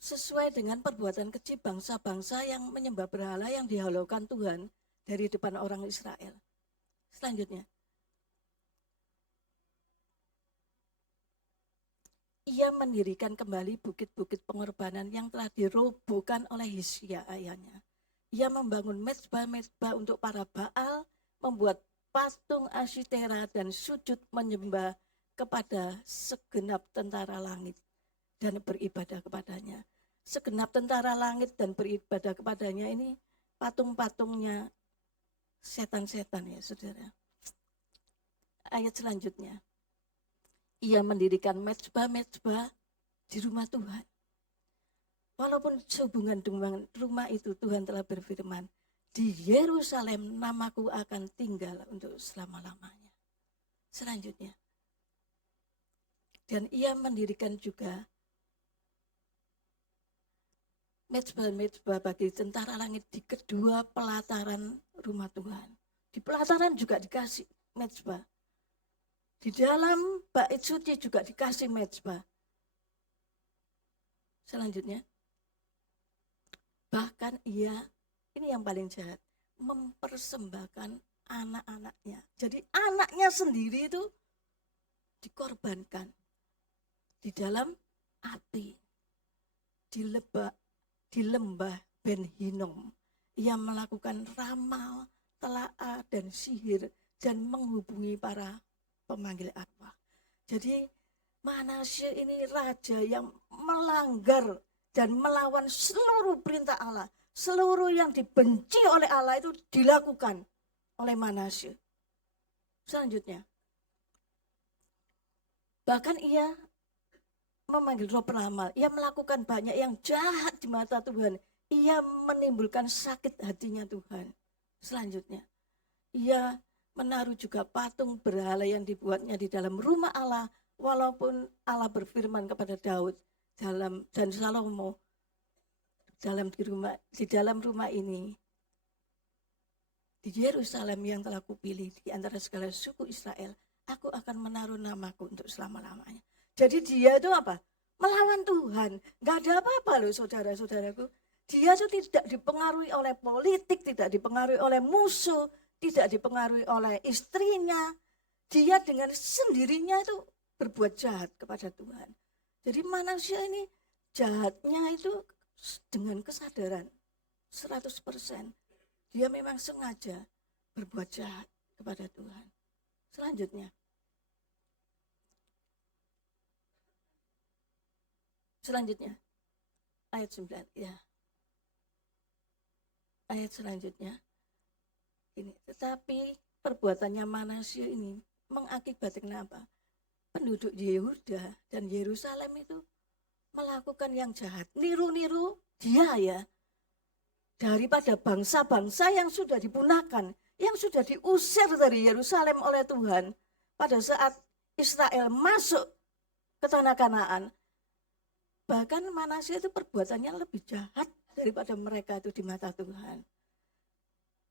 Sesuai dengan perbuatan keji bangsa-bangsa yang menyembah berhala yang dihalaukan Tuhan dari depan orang Israel. Selanjutnya. Ia mendirikan kembali bukit-bukit pengorbanan yang telah dirobohkan oleh Hizkia ayahnya. Ia membangun mezbah-mezbah untuk para Baal, membuat patung Asyitera dan sujud menyembah kepada segenap tentara langit dan beribadah kepadanya. Segenap tentara langit dan beribadah kepadanya ini patung-patungnya setan-setan ya saudara. Ayat selanjutnya. Ia mendirikan mezbah-mezbah di rumah Tuhan. Walaupun sehubungan dengan rumah itu Tuhan telah berfirman, di Yerusalem namaku akan tinggal untuk selama-lamanya. Selanjutnya. Dan ia mendirikan juga mezbah-mezbah bagi tentara langit di kedua pelataran rumah Tuhan. Di pelataran juga dikasih mezbah. Di dalam bait suci juga dikasih mezbah. Selanjutnya. Bahkan ia, ini yang paling jahat, mempersembahkan anak-anaknya. Jadi anaknya sendiri itu dikorbankan di dalam api, di lembah Ben Hinnom. Ia melakukan ramal, telaah, dan sihir, dan menghubungi para pemanggil arwah. Jadi Manasye ini raja yang melanggar dan melawan seluruh perintah Allah. Seluruh yang dibenci oleh Allah itu dilakukan oleh Manasye. Selanjutnya. Bahkan ia memanggil roh peramal. Ia melakukan banyak yang jahat di mata Tuhan. Ia menimbulkan sakit hatinya Tuhan. Selanjutnya. Ia menaruh juga patung berhala yang dibuatnya di dalam rumah Allah. Walaupun Allah berfirman kepada Daud dan Salomo di dalam rumah ini, di Yerusalem yang telah kupilih di antara segala suku Israel, aku akan menaruh namaku untuk selama-lamanya. Jadi dia itu apa? Melawan Tuhan. Gak ada apa-apa loh saudara-saudaraku. Dia itu tidak dipengaruhi oleh politik, tidak dipengaruhi oleh musuh, tidak dipengaruhi oleh istrinya. Dia dengan sendirinya itu berbuat jahat kepada Tuhan. Jadi manusia ini jahatnya itu dengan kesadaran 100%. Dia memang sengaja berbuat jahat kepada Tuhan. Selanjutnya. Ayat 9. Ya. Ayat selanjutnya. Ini, tetapi perbuatannya Manasye ini mengakibatkan apa? Penduduk Yehuda dan Yerusalem itu melakukan yang jahat, niru-niru dia ya, daripada bangsa-bangsa yang sudah dipunahkan, yang sudah diusir dari Yerusalem oleh Tuhan pada saat Israel masuk ke tanah Kanaan. Bahkan Manasye itu perbuatannya lebih jahat daripada mereka itu di mata Tuhan.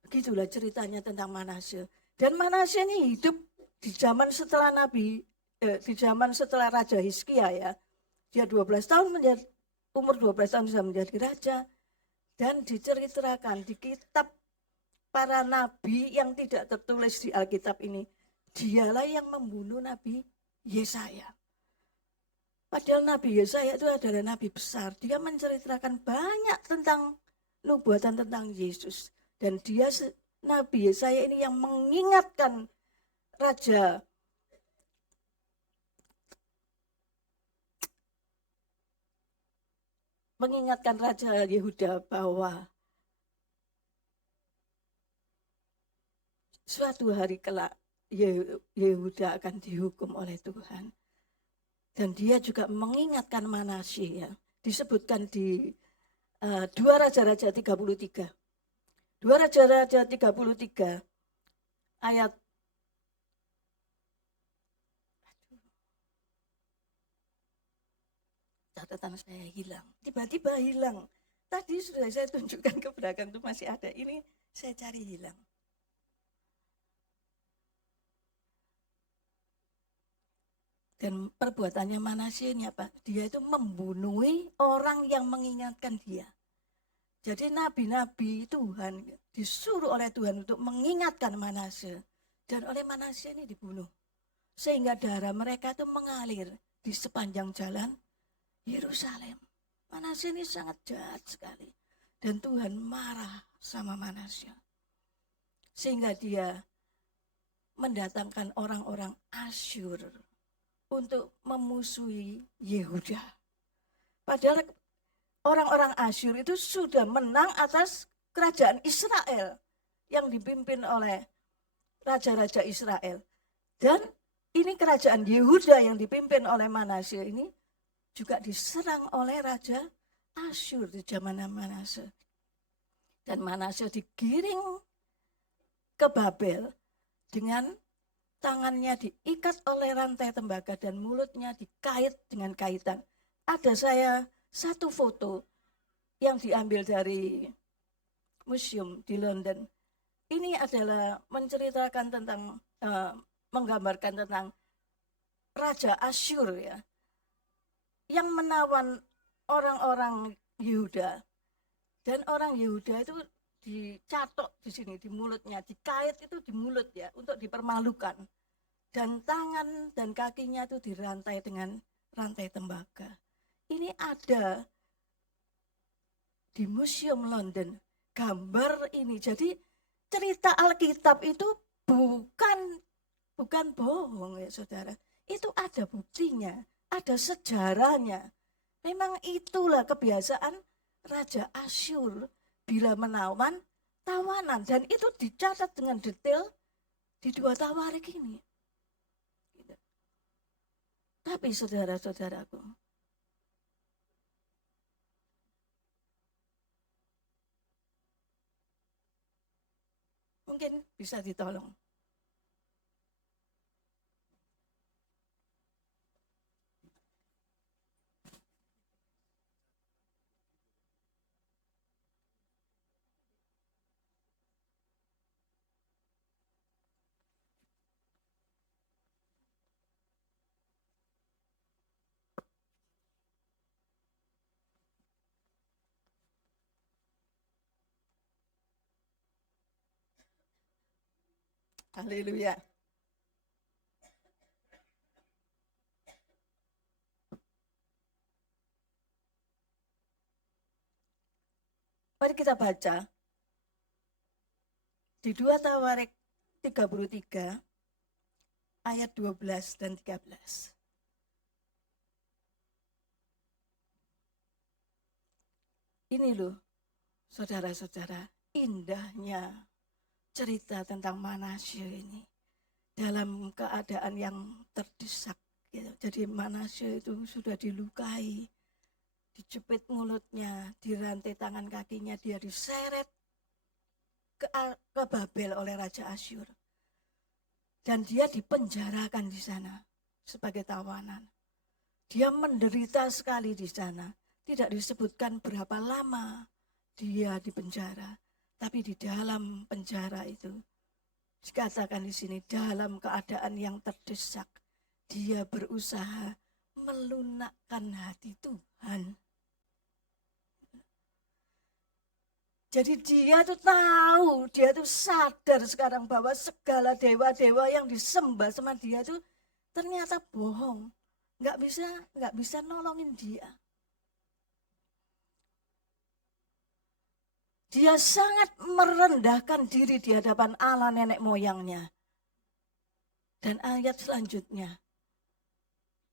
Begitulah ceritanya tentang Manasye. Dan Manasye ini hidup di zaman setelah di zaman setelah Raja Hizkia ya. Dia 12 tahun umur 12 tahun sudah menjadi raja. Dan diceritakan di kitab para nabi yang tidak tertulis di Alkitab ini. Dialah yang membunuh Nabi Yesaya. Padahal Nabi Yesaya itu adalah nabi besar. Dia menceritakan banyak tentang nubuatan tentang Yesus. Dan Nabi Yesaya ini yang mengingatkan Raja Yehuda bahwa suatu hari kelak Yehuda akan dihukum oleh Tuhan. Dan dia juga mengingatkan Manasye ya. Disebutkan di 2 Raja-Raja 33. 2 Raja-Raja 33 ayat catatan saya hilang. Tiba-tiba hilang. Tadi sudah saya tunjukkan ke belakang itu masih ada. Ini saya cari hilang. Dan perbuatannya Manasye ini apa? Dia itu membunuhi orang yang mengingatkan dia. Jadi nabi-nabi Tuhan disuruh oleh Tuhan untuk mengingatkan Manasye. Dan oleh Manasye ini dibunuh. Sehingga darah mereka itu mengalir di sepanjang jalan Yerusalem. Manasye ini sangat jahat sekali. Dan Tuhan marah sama Manasye. Sehingga dia mendatangkan orang-orang Asyur untuk memusuhi Yehuda. Padahal orang-orang Asyur itu sudah menang atas kerajaan Israel yang dipimpin oleh raja-raja Israel. Dan ini kerajaan Yehuda yang dipimpin oleh Manasye ini juga diserang oleh Raja Asyur di zaman Manasye. Dan Manasye digiring ke Babel dengan tangannya diikat oleh rantai tembaga dan mulutnya dikait dengan kaitan. Ada saya satu foto yang diambil dari museum di London. Ini adalah menceritakan tentang, menggambarkan tentang Raja Asyur ya, yang menawan orang-orang Yehuda. Dan orang Yehuda itu dicatok di sini, di mulutnya, dikait itu di mulut ya, untuk dipermalukan. Dan tangan dan kakinya itu dirantai dengan rantai tembaga. Ini ada di Museum London, gambar ini. Jadi cerita Alkitab itu bukan bohong ya saudara. Itu ada buktinya, ada sejarahnya. Memang itulah kebiasaan Raja Asyur bila menawan tawanan, dan itu dicatat dengan detail di 2 Tawarik ini. Tapi saudara-saudaraku, mungkin bisa ditolong. Haleluya. Mari kita baca di 2 Tawarik 33 ayat 12 dan 13. Ini loh, saudara-saudara, indahnya cerita tentang Manasye ini dalam keadaan yang terdesak. Jadi Manasye itu sudah dilukai, dijepit mulutnya, dirantai tangan kakinya, dia diseret ke Babel oleh Raja Asyur. Dan dia dipenjarakan di sana sebagai tawanan. Dia menderita sekali di sana. Tidak disebutkan berapa lama dia di penjara. Tapi di dalam penjara itu, dikatakan di sini, dalam keadaan yang terdesak, dia berusaha melunakkan hati Tuhan. Jadi dia tuh tahu, dia tuh sadar sekarang bahwa segala dewa-dewa yang disembah sama dia tuh ternyata bohong. Nggak bisa nolongin dia. Dia sangat merendahkan diri di hadapan Allah nenek moyangnya. Dan ayat selanjutnya,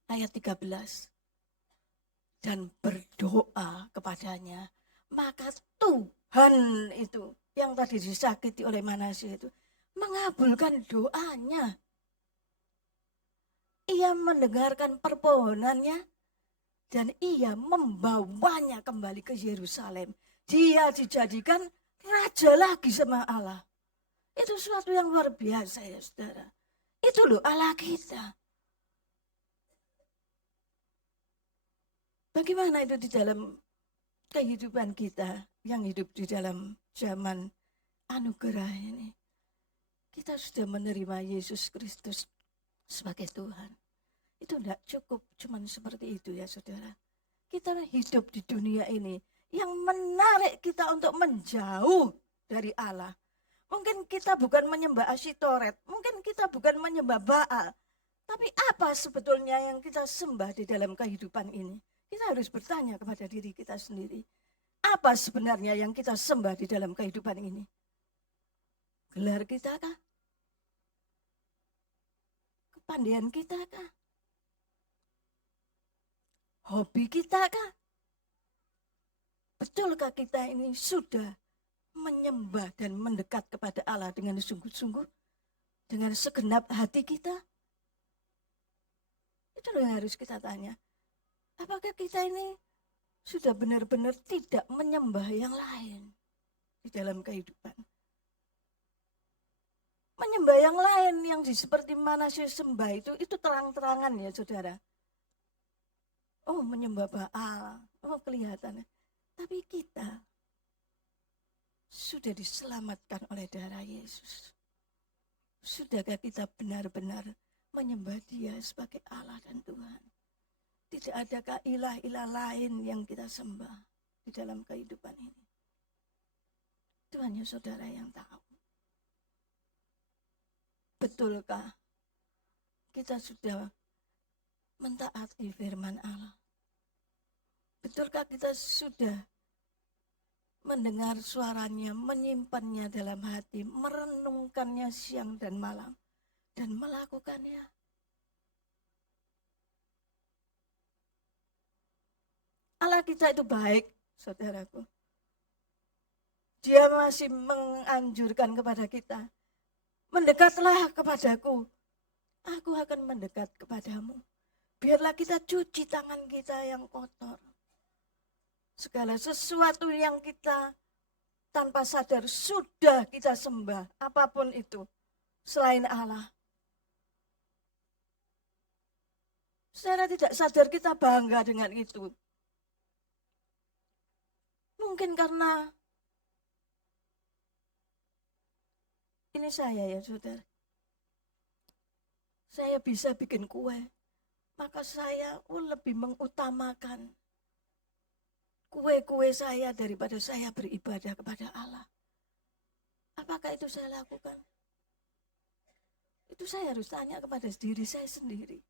ayat 13. Dan berdoa kepadanya, maka Tuhan itu yang tadi disakiti oleh Manasye itu mengabulkan doanya. Ia mendengarkan permohonannya dan ia membawanya kembali ke Yerusalem. Dia dijadikan raja lagi sama Allah. Itu suatu yang luar biasa ya saudara. Itu loh Allah kita. Bagaimana itu di dalam kehidupan kita yang hidup di dalam zaman anugerah ini? Kita sudah menerima Yesus Kristus sebagai Tuhan. Itu tidak cukup cuman seperti itu ya saudara. Kita hidup di dunia ini yang menarik kita untuk menjauh dari Allah. Mungkin kita bukan menyembah Asyitoret, mungkin kita bukan menyembah Baal. Tapi apa sebetulnya yang kita sembah di dalam kehidupan ini? Kita harus bertanya kepada diri kita sendiri. Apa sebenarnya yang kita sembah di dalam kehidupan ini? Gelar kita kah? Kepandaian kita kah? Hobi kita kah? Betulkah kita ini sudah menyembah dan mendekat kepada Allah dengan sungguh-sungguh, dengan segenap hati kita? Itu loh yang harus kita tanya. Apakah kita ini sudah benar-benar tidak menyembah yang lain di dalam kehidupan? Menyembah yang lain yang seperti Manasye sembah itu terang-terangan ya saudara. Oh, menyembah Baal, oh kelihatan. Tapi kita sudah diselamatkan oleh darah Yesus. Sudahkah kita benar-benar menyembah Dia sebagai Allah dan Tuhan? Tidak adakah ilah-ilah lain yang kita sembah di dalam kehidupan ini? Itu hanya saudara yang tahu. Betulkah kita sudah mentaati firman Allah? Betulkah kita sudah mendengar suaranya, menyimpannya dalam hati, merenungkannya siang dan malam, dan melakukannya? Allah kita itu baik, saudaraku. Dia masih menganjurkan kepada kita, mendekatlah kepadaku, aku akan mendekat kepadamu. Biarlah kita cuci tangan kita yang kotor. Segala sesuatu yang kita tanpa sadar sudah kita sembah, apapun itu, selain Allah. Secara tidak sadar kita bangga dengan itu. Mungkin karena ini saya ya saudara. Saya bisa bikin kue, maka saya lebih mengutamakan kue-kue saya daripada saya beribadah kepada Allah. Apakah itu saya lakukan? Itu saya harus tanya kepada diri saya sendiri.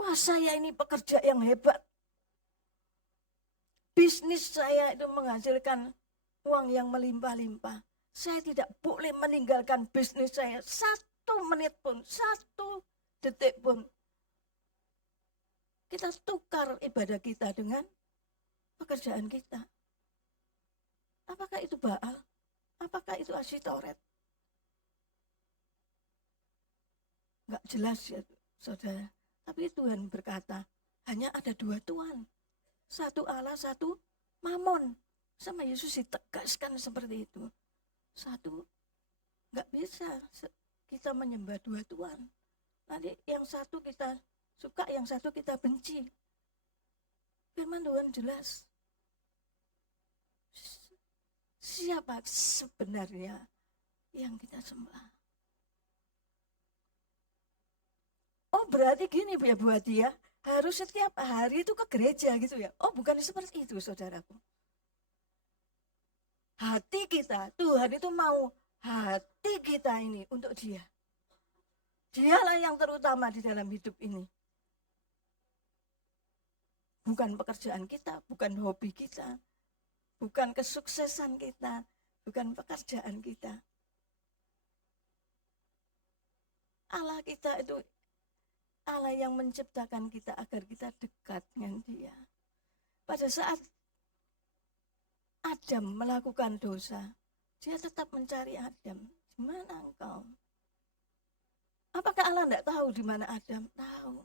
Wah, saya ini pekerja yang hebat. Bisnis saya itu menghasilkan uang yang melimpah-limpah. Saya tidak boleh meninggalkan bisnis saya 1 menit pun, 1 detik pun. Kita tukar ibadah kita dengan pekerjaan kita. Apakah itu Baal? Apakah itu Asyitoret? Enggak jelas ya saudara. Tapi Tuhan berkata, hanya ada 2 Tuhan. 1 Allah, 1 Mamon. Sama Yesus ditegaskan seperti itu. 1, enggak bisa kita menyembah 2 Tuhan. Nanti yang 1 kita suka, yang 1 kita benci. Firman Tuhan jelas. Siapa sebenarnya yang kita sembah? Oh, berarti gini ya buat dia, harus setiap hari itu ke gereja gitu ya. Oh, bukan seperti itu saudaraku. Hati kita, Tuhan itu mau hati kita ini untuk Dia. Dialah yang terutama di dalam hidup ini. Bukan pekerjaan kita, bukan hobi kita, bukan kesuksesan kita, bukan pekerjaan kita. Allah kita itu Allah yang menciptakan kita agar kita dekat dengan Dia. Pada saat Adam melakukan dosa, dia tetap mencari Adam. Di mana engkau? Apakah Allah tidak tahu di mana Adam? Tahu.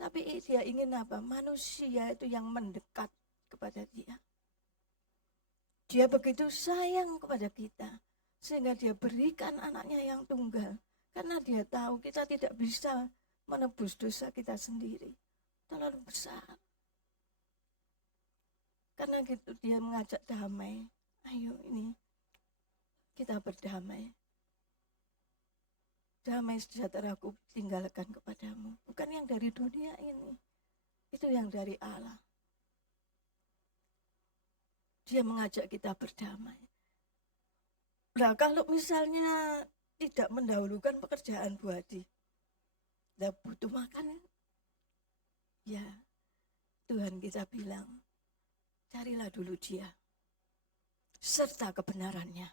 Tapi dia ingin apa? Manusia itu yang mendekat kepada Dia. Dia begitu sayang kepada kita, sehingga Dia berikan anaknya yang tunggal. Karena Dia tahu kita tidak bisa menebus dosa kita sendiri. Terlalu besar. Karena gitu Dia mengajak damai. Ayo ini kita berdamai. Damai sejahteraku tinggalkan kepadamu. Bukan yang dari dunia ini. Itu yang dari Allah. Dia mengajak kita berdamai. Nah, kalau misalnya tidak mendahulukan pekerjaan Bu Adi, tidak butuh makan, ya Tuhan kita bilang, carilah dulu Dia, serta kebenarannya.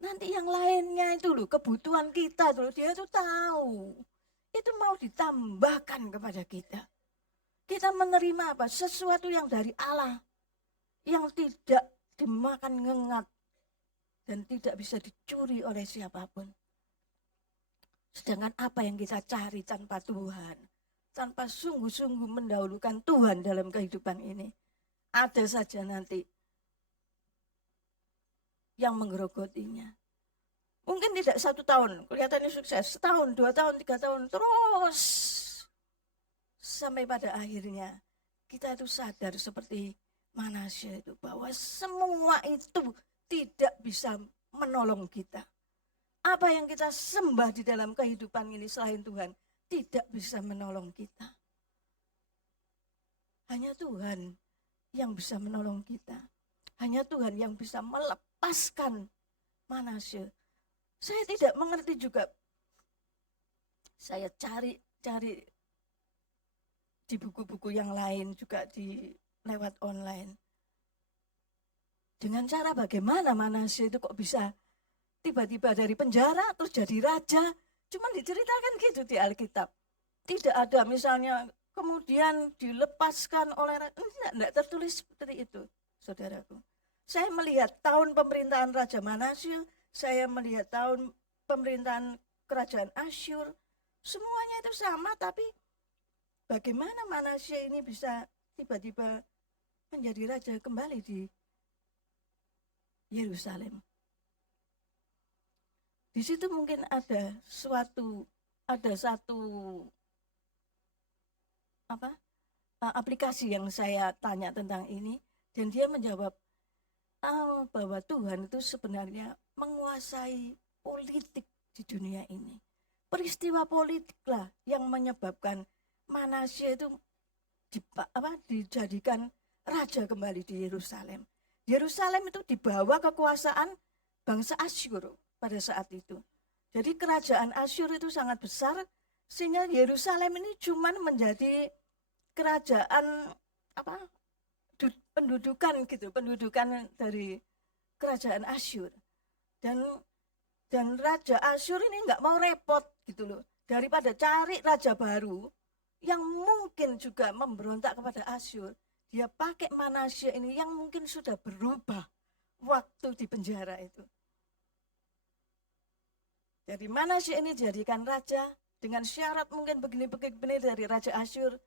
Nanti yang lainnya itu loh, kebutuhan kita tuh, Dia tuh tahu. Itu mau ditambahkan kepada kita. Kita menerima apa? Sesuatu yang dari Allah. Yang tidak dimakan ngengat dan tidak bisa dicuri oleh siapapun. Sedangkan apa yang kita cari tanpa Tuhan, tanpa sungguh-sungguh mendahulukan Tuhan dalam kehidupan ini, ada saja nanti yang menggerogotinya. Mungkin tidak 1 tahun, kelihatannya sukses, setahun, 2 tahun, 3 tahun, terus sampai pada akhirnya kita itu sadar seperti Manasya itu, bahwa semua itu tidak bisa menolong kita. Apa yang kita sembah di dalam kehidupan ini selain Tuhan tidak bisa menolong kita. Hanya Tuhan yang bisa menolong kita. Hanya Tuhan yang bisa melepaskan Manasya. Saya tidak mengerti juga. Saya cari di buku-buku yang lain juga lewat online. Dengan cara bagaimana Manasya itu kok bisa tiba-tiba dari penjara terus jadi raja. Cuman diceritakan gitu di Alkitab. Tidak ada misalnya kemudian dilepaskan oleh raja. Tidak tertulis seperti itu, saudaraku. Saya melihat tahun pemerintahan Raja Manasya, saya melihat tahun pemerintahan kerajaan Asyur, semuanya itu sama, tapi bagaimana Manasya ini bisa tiba-tiba menjadi raja kembali di Yerusalem. Di situ mungkin ada satu aplikasi yang saya tanya tentang ini, dan dia menjawab bahwa Tuhan itu sebenarnya menguasai politik di dunia ini. Peristiwa politiklah yang menyebabkan Manasya itu dijadikan raja kembali di Yerusalem. Yerusalem itu dibawa kekuasaan bangsa Asyur pada saat itu. Jadi kerajaan Asyur itu sangat besar, sehingga Yerusalem ini cuma menjadi kerajaan pendudukan dari kerajaan Asyur. Dan Raja Asyur ini nggak mau repot gitu loh. Daripada cari raja baru yang mungkin juga memberontak kepada Asyur, dia pakai Manasya ini yang mungkin sudah berubah waktu di penjara itu. Jadi Manasya ini dijadikan raja dengan syarat mungkin begini-begini dari Raja Asyur,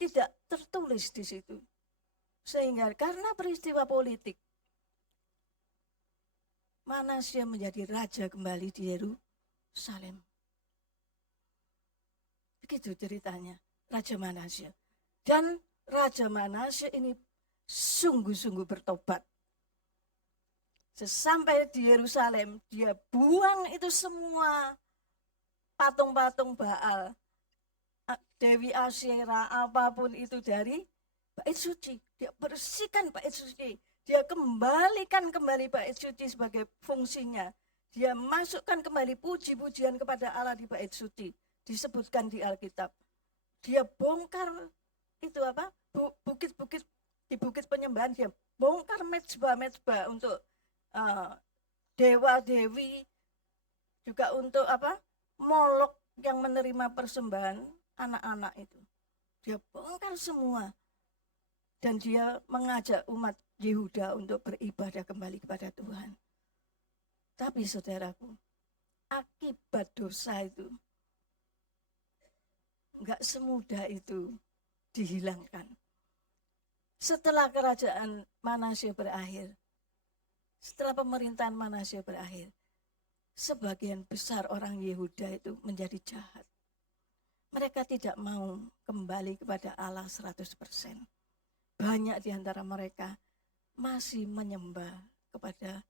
tidak tertulis di situ. Sehingga karena peristiwa politik, Manasya menjadi raja kembali di Yerusalem. Begitu ceritanya Raja Manasya. Dan Raja Manasya ini sungguh-sungguh bertobat. Sesampai di Yerusalem, dia buang itu semua patung-patung Baal, Dewi Asyera, apapun itu dari bait suci. Dia bersihkan bait suci. Dia kembalikan kembali bait suci sebagai fungsinya. Dia masukkan kembali puji-pujian kepada Allah di bait suci. Disebutkan di Alkitab. Dia bongkar itu bukit-bukit, di bukit penyembahan dia bongkar mezbah-mezbah untuk dewa-dewi, juga untuk Molok yang menerima persembahan anak-anak itu. Dia bongkar semua. Dan dia mengajak umat Yehuda untuk beribadah kembali kepada Tuhan. Tapi saudaraku, akibat dosa itu enggak semudah itu dihilangkan. Setelah kerajaan Manasya berakhir, setelah pemerintahan Manasya berakhir, sebagian besar orang Yehuda itu menjadi jahat. Mereka tidak mau kembali kepada Allah 100%. Banyak di antara mereka masih menyembah kepada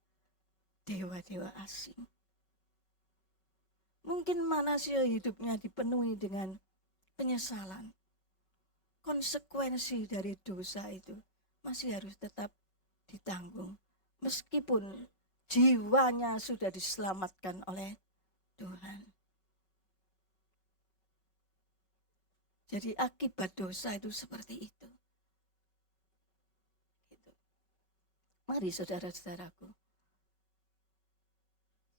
dewa-dewa asing. Mungkin Manasya hidupnya dipenuhi dengan penyesalan. Konsekuensi dari dosa itu masih harus tetap ditanggung. Meskipun jiwanya sudah diselamatkan oleh Tuhan. Jadi akibat dosa itu seperti itu. Mari saudara-saudaraku,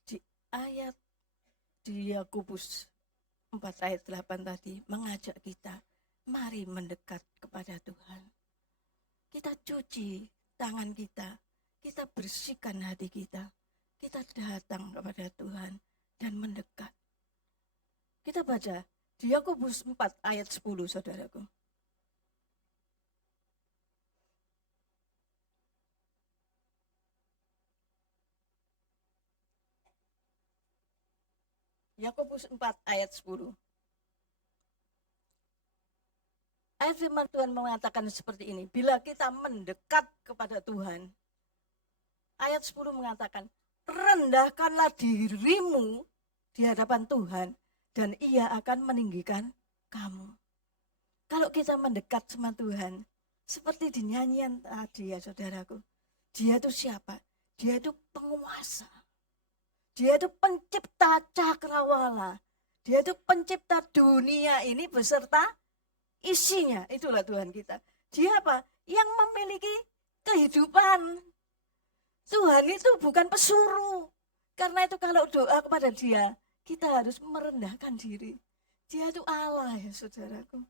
di ayat di Yakobus 4 ayat 8 tadi mengajak kita, mari mendekat kepada Tuhan. Kita cuci tangan kita, kita bersihkan hati kita. Kita datang kepada Tuhan dan mendekat. Kita baca di Yakobus 4 ayat 10, saudaraku. Yakobus 4 ayat 10. Ayat firman Tuhan mengatakan seperti ini. Bila kita mendekat kepada Tuhan. Ayat 10 mengatakan, rendahkanlah dirimu di hadapan Tuhan dan Ia akan meninggikan kamu. Kalau kita mendekat sama Tuhan, seperti di nyanyian tadi ya saudaraku, Dia itu siapa? Dia itu penguasa. Dia itu pencipta cakrawala. Dia itu pencipta dunia ini beserta isinya. Itulah Tuhan kita. Dia apa? Yang memiliki kehidupan. Tuhan itu bukan pesuruh. Karena itu kalau doa kepada Dia, kita harus merendahkan diri. Dia itu Allah ya saudaraku.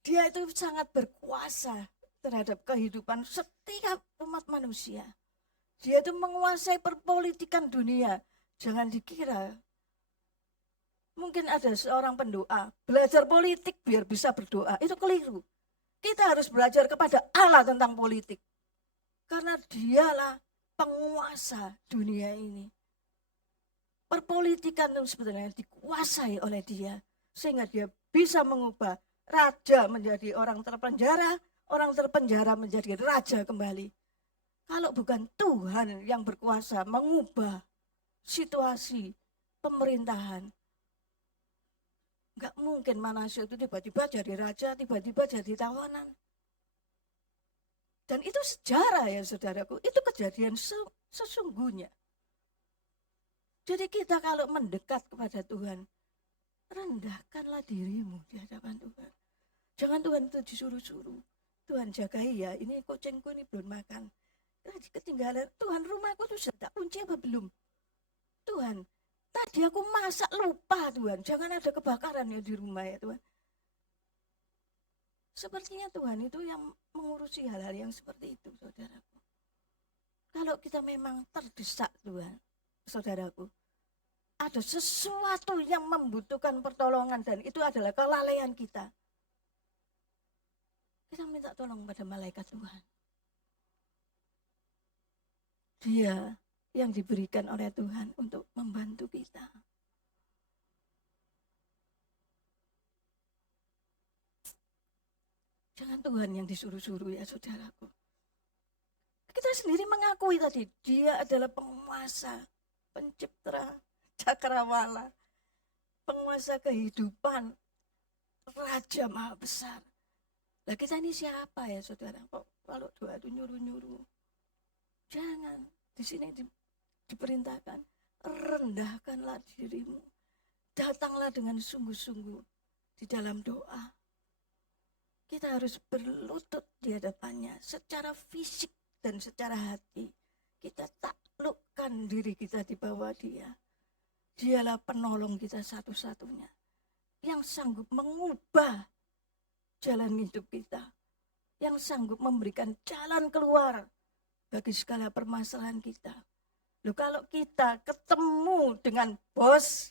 Dia itu sangat berkuasa terhadap kehidupan setiap umat manusia. Dia itu menguasai perpolitikan dunia. Jangan dikira. Mungkin ada seorang pendoa, belajar politik biar bisa berdoa. Itu keliru. Kita harus belajar kepada Allah tentang politik. Karena Dialah penguasa dunia ini. Perpolitikan itu sebenarnya dikuasai oleh Dia. Sehingga Dia bisa mengubah raja menjadi orang terpenjara menjadi raja kembali. Kalau bukan Tuhan yang berkuasa mengubah situasi pemerintahan, enggak mungkin manusia itu tiba-tiba jadi raja, tiba-tiba jadi tawanan. Dan itu sejarah ya saudaraku, itu kejadian sesungguhnya. Jadi kita kalau mendekat kepada Tuhan, rendahkanlah dirimu di hadapan Tuhan. Jangan Tuhan itu disuruh-suruh. Tuhan jagai ya, ini kucingku ini belum makan. Ketinggalan, Tuhan rumahku itu sudah kunci apa belum? Tuhan, tadi aku masak lupa Tuhan, jangan ada kebakaran ya di rumah ya Tuhan. Sepertinya Tuhan itu yang mengurusi hal-hal yang seperti itu, saudaraku. Kalau kita memang terdesak Tuhan, saudaraku, ada sesuatu yang membutuhkan pertolongan dan itu adalah kelalaian kita. Kita minta tolong pada malaikat Tuhan. Dia yang diberikan oleh Tuhan untuk membantu kita. Jangan Tuhan yang disuruh-suruh ya saudaraku. Kita sendiri mengakui tadi, Dia adalah penguasa, pencipta cakrawala, penguasa kehidupan, Raja Maha Besar. Lah kita ini siapa ya saudara? Kok kalau doa itu nyuruh-nyuruh? Jangan. Di sini diperintahkan, rendahkanlah dirimu. Datanglah dengan sungguh-sungguh di dalam doa. Kita harus berlutut di hadapannya secara fisik dan secara hati. Kita taklukkan diri kita di bawah Dia. Dialah penolong kita satu-satunya yang sanggup mengubah jalan hidup kita, yang sanggup memberikan jalan keluar bagi segala permasalahan kita. Loh, kalau kita ketemu dengan bos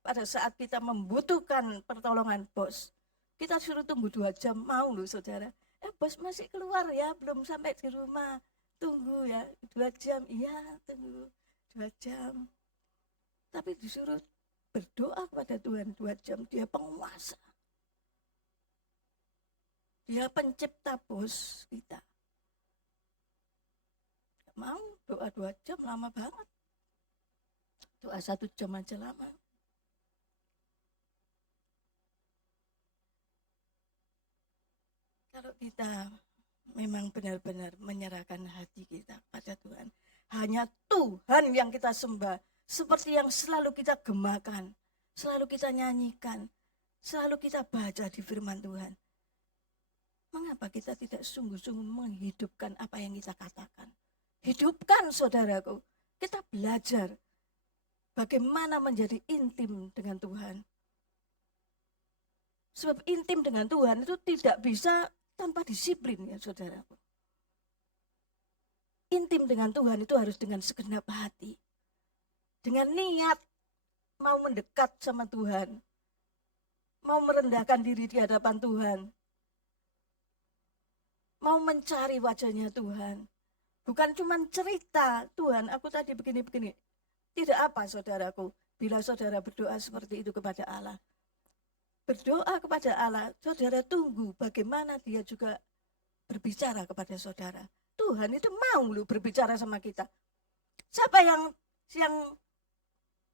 pada saat kita membutuhkan pertolongan bos, kita suruh tunggu 2 jam, mau loh saudara. Bos masih keluar ya, belum sampai di rumah. Tunggu ya, 2 jam. Iya, tunggu 2 jam. Tapi disuruh berdoa kepada Tuhan 2 jam. Dia penguasa. Dia pencipta bos kita. Mau doa 2 jam lama banget. Doa 1 jam aja lama. Kalau kita memang benar-benar menyerahkan hati kita pada Tuhan, hanya Tuhan yang kita sembah, seperti yang selalu kita gemakan, selalu kita nyanyikan, selalu kita baca di firman Tuhan. Mengapa kita tidak sungguh-sungguh menghidupkan apa yang kita katakan? Hidupkan saudaraku, kita belajar bagaimana menjadi intim dengan Tuhan. Sebab intim dengan Tuhan itu tidak bisa tanpa disiplin ya saudaraku. intim dengan Tuhan itu harus dengan segenap hati. Dengan niat mau mendekat sama Tuhan. Mau merendahkan diri di hadapan Tuhan. Mau mencari wajahnya Tuhan. Bukan cuma cerita, Tuhan aku tadi begini-begini. Tidak apa saudaraku, bila saudara berdoa seperti itu kepada Allah. Berdoa kepada Allah, saudara tunggu bagaimana dia juga berbicara kepada saudara. Tuhan itu mau lu berbicara sama kita. Siapa yang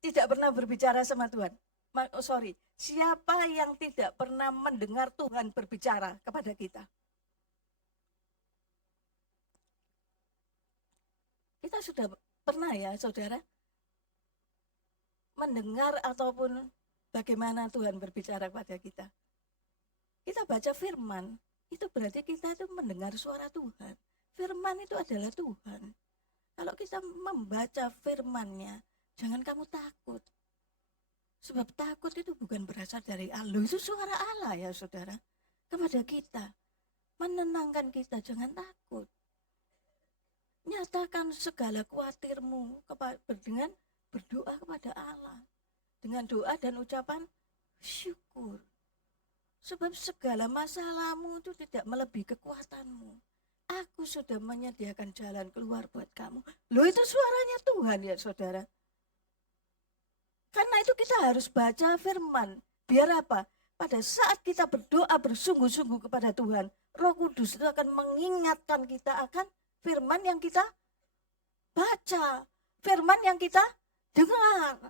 tidak pernah berbicara sama Tuhan? Siapa yang tidak pernah mendengar Tuhan berbicara kepada kita? Kita sudah pernah ya saudara mendengar ataupun bagaimana Tuhan berbicara kepada kita. Kita baca firman, itu berarti kita itu mendengar suara Tuhan. Firman itu adalah Tuhan. Kalau kita membaca firman-Nya, jangan kamu takut. Sebab takut itu bukan berasal dari Allah. Itu suara Allah ya saudara. Kepada kita. Menenangkan kita, jangan takut. Nyatakan segala khawatirmu dengan berdoa kepada Allah. Dengan doa dan ucapan syukur. Sebab segala masalahmu itu tidak melebihi kekuatanmu. Aku sudah menyediakan jalan keluar buat kamu. Loh itu suaranya Tuhan ya saudara. Karena itu kita harus baca firman. Biar apa? Pada saat kita berdoa bersungguh-sungguh kepada Tuhan, Roh Kudus itu akan mengingatkan kita akan firman yang kita baca. Firman yang kita dengar.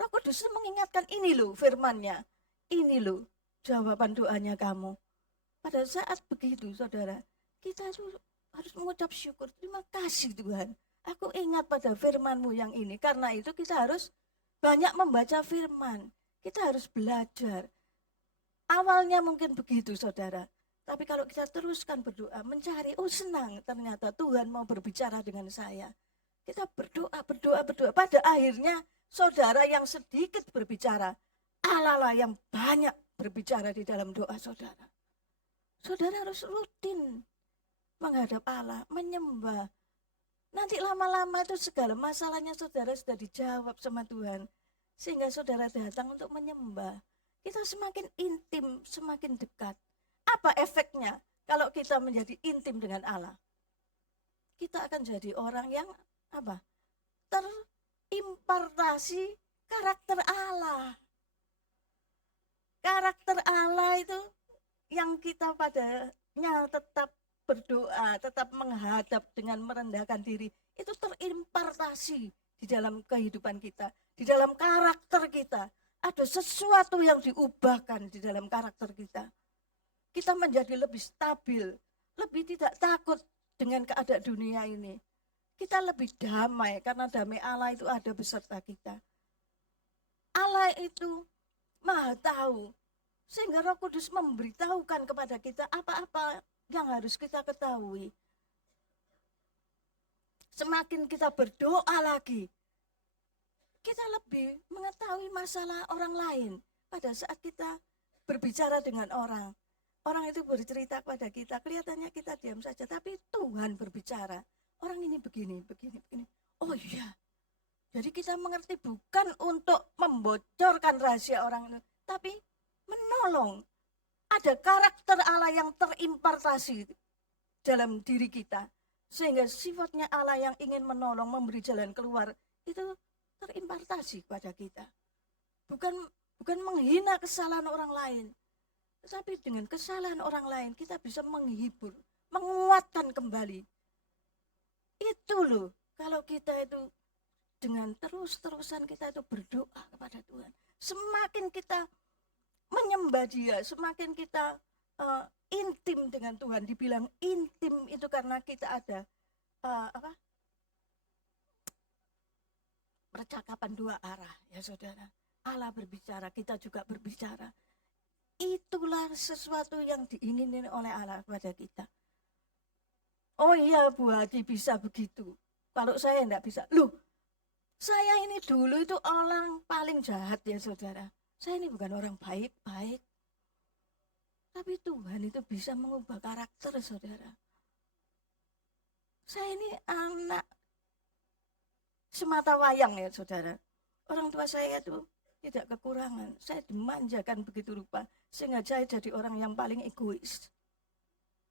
Roh Kudus itu mengingatkan ini loh firman-Nya. Ini loh jawaban doanya kamu. Pada saat begitu saudara, kita harus mengucap syukur. Terima kasih Tuhan. Aku ingat pada firman-Mu yang ini. Karena itu kita harus banyak membaca firman. Kita harus belajar. Awalnya mungkin begitu saudara. Tapi kalau kita teruskan berdoa, mencari, senang ternyata Tuhan mau berbicara dengan saya. Kita berdoa. Pada akhirnya saudara yang sedikit berbicara, Allah lah yang banyak berbicara di dalam doa saudara. Saudara harus rutin menghadap Allah, menyembah. Nanti lama-lama itu segala masalahnya saudara sudah dijawab sama Tuhan. Sehingga saudara datang untuk menyembah. Kita semakin intim, semakin dekat. Apa efeknya kalau kita menjadi intim dengan Allah? Kita akan jadi orang yang terimpartasi karakter Allah. Karakter Allah itu yang kita padanya tetap berdoa, tetap menghadap dengan merendahkan diri, itu terimpartasi di dalam kehidupan kita, di dalam karakter kita. Ada sesuatu yang diubahkan di dalam karakter kita. Kita menjadi lebih stabil, lebih tidak takut dengan keadaan dunia ini. Kita lebih damai karena damai Allah itu ada beserta kita. Allah itu Maha tahu. Sehingga Roh Kudus memberitahukan kepada kita apa-apa yang harus kita ketahui. Semakin kita berdoa lagi, kita lebih mengetahui masalah orang lain. Pada saat kita berbicara dengan orang, orang itu bercerita kepada kita, kelihatannya kita diam saja, tapi Tuhan berbicara. Orang ini begini. Oh iya, jadi kita mengerti bukan untuk membocorkan rahasia orang itu, tapi menolong. Ada karakter Allah yang terimpartasi dalam diri kita. Sehingga sifatnya Allah yang ingin menolong, memberi jalan keluar, itu terimpartasi kepada kita. Bukan menghina kesalahan orang lain. Tetapi dengan kesalahan orang lain, kita bisa menghibur, menguatkan kembali. Itu loh, kalau kita itu dengan terus-terusan kita itu berdoa kepada Tuhan. Semakin kita menyembah Dia, semakin kita intim dengan Tuhan. Dibilang intim itu karena kita ada percakapan dua arah ya saudara. Allah berbicara, kita juga berbicara. Itulah sesuatu yang diinginin oleh Allah kepada kita. Oh iya Bu Hadi bisa begitu. Kalau saya enggak bisa. Loh, saya ini dulu itu orang paling jahat ya saudara. Saya ini bukan orang baik-baik. Tapi Tuhan itu bisa mengubah karakter saudara. Saya ini anak semata wayang ya saudara. Orang tua saya itu tidak kekurangan. Saya dimanjakan begitu rupa. Sehingga saya jadi orang yang paling egois.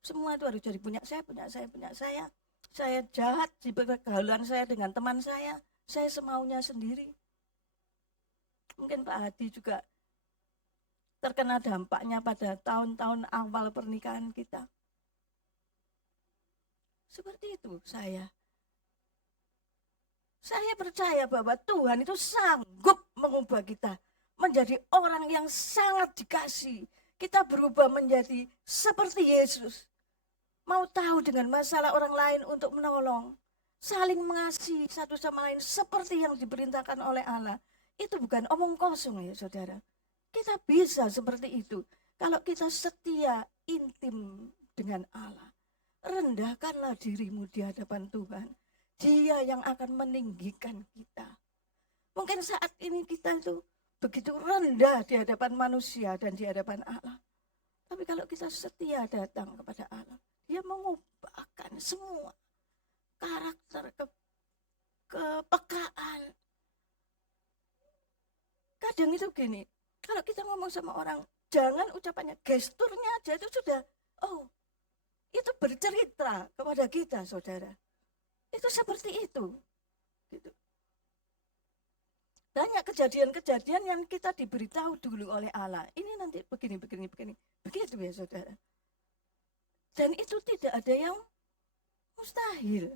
Semua itu harus jadi punya saya, punya saya, punya saya. Saya jahat di pergaulan saya dengan teman saya. Saya semaunya sendiri. Mungkin Pak Hadi juga terkena dampaknya pada tahun-tahun awal pernikahan kita. Seperti itu saya. Saya percaya bahwa Tuhan itu sanggup mengubah kita menjadi orang yang sangat dikasihi. Kita berubah menjadi seperti Yesus. Mau tahu dengan masalah orang lain untuk menolong. Saling mengasihi satu sama lain seperti yang diperintahkan oleh Allah. Itu bukan omong kosong ya saudara. Kita bisa seperti itu. Kalau kita setia intim dengan Allah. Rendahkanlah dirimu di hadapan Tuhan. Dia yang akan meninggikan kita. Mungkin saat ini kita itu begitu rendah di hadapan manusia dan di hadapan Allah. Tapi kalau kita setia datang kepada Allah, dia mengubahkan semua karakter, kepekaan. Kadang itu gini, kalau kita ngomong sama orang, jangan ucapannya, gesturnya aja itu sudah, oh, itu bercerita kepada kita, saudara. Itu seperti itu. Gitu. Banyak kejadian-kejadian yang kita diberitahu dulu oleh Allah. Ini nanti begini. Begitu ya saudara. Dan itu tidak ada yang mustahil.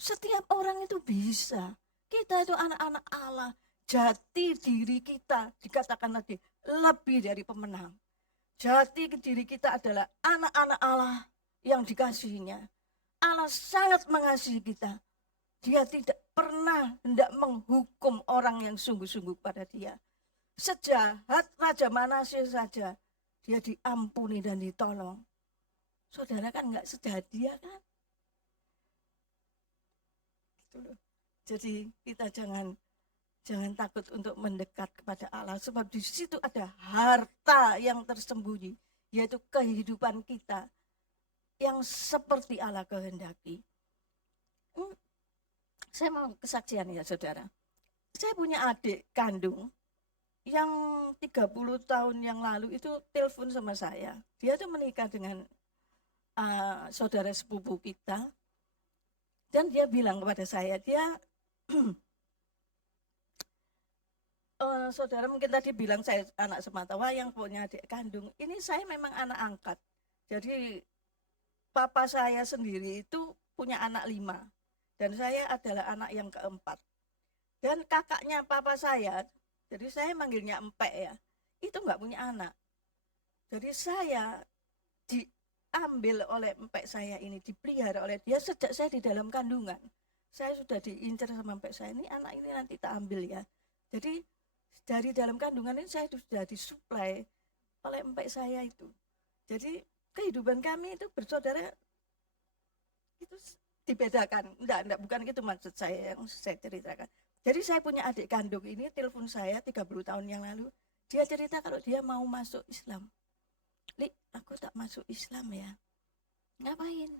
Setiap orang itu bisa. Kita itu anak-anak Allah. Jati diri kita dikatakan tadi lebih dari pemenang. Jati diri kita adalah anak-anak Allah yang dikasihinya. Allah sangat mengasihi kita. Dia tidak pernah hendak menghukum orang yang sungguh-sungguh pada dia. Sejahat Raja Manasye saja, dia diampuni dan ditolong. Saudara kan enggak sejahat dia kan? Jadi kita jangan takut untuk mendekat kepada Allah. Sebab di situ ada harta yang tersembunyi. Yaitu kehidupan kita yang seperti Allah kehendaki. Saya mau kesaksian ya saudara. Saya punya adik kandung yang 30 tahun yang lalu itu telepon sama saya. Dia tuh menikah dengan saudara sepupu kita. Dan dia bilang kepada saya, saudara mungkin tadi bilang saya anak sematawayang punya adik kandung. Ini saya memang anak angkat. Jadi papa saya sendiri itu punya anak 5. Dan saya adalah anak yang keempat. Dan kakaknya papa saya, jadi saya manggilnya empek ya, itu enggak punya anak. Jadi saya diambil oleh empek saya ini, dipelihara oleh dia sejak saya di dalam kandungan. Saya sudah diincar sama empek saya, ini anak ini nanti tak ambil ya. Jadi dari dalam kandungan ini saya sudah disuplai oleh empek saya itu. Jadi kehidupan kami itu bersaudara itu dibedakan. Enggak, bukan gitu maksud saya yang saya ceritakan. Jadi saya punya adik kandung ini telepon saya 30 tahun yang lalu. Dia cerita kalau dia mau masuk Islam. Li, aku tak masuk Islam ya. Ngapain?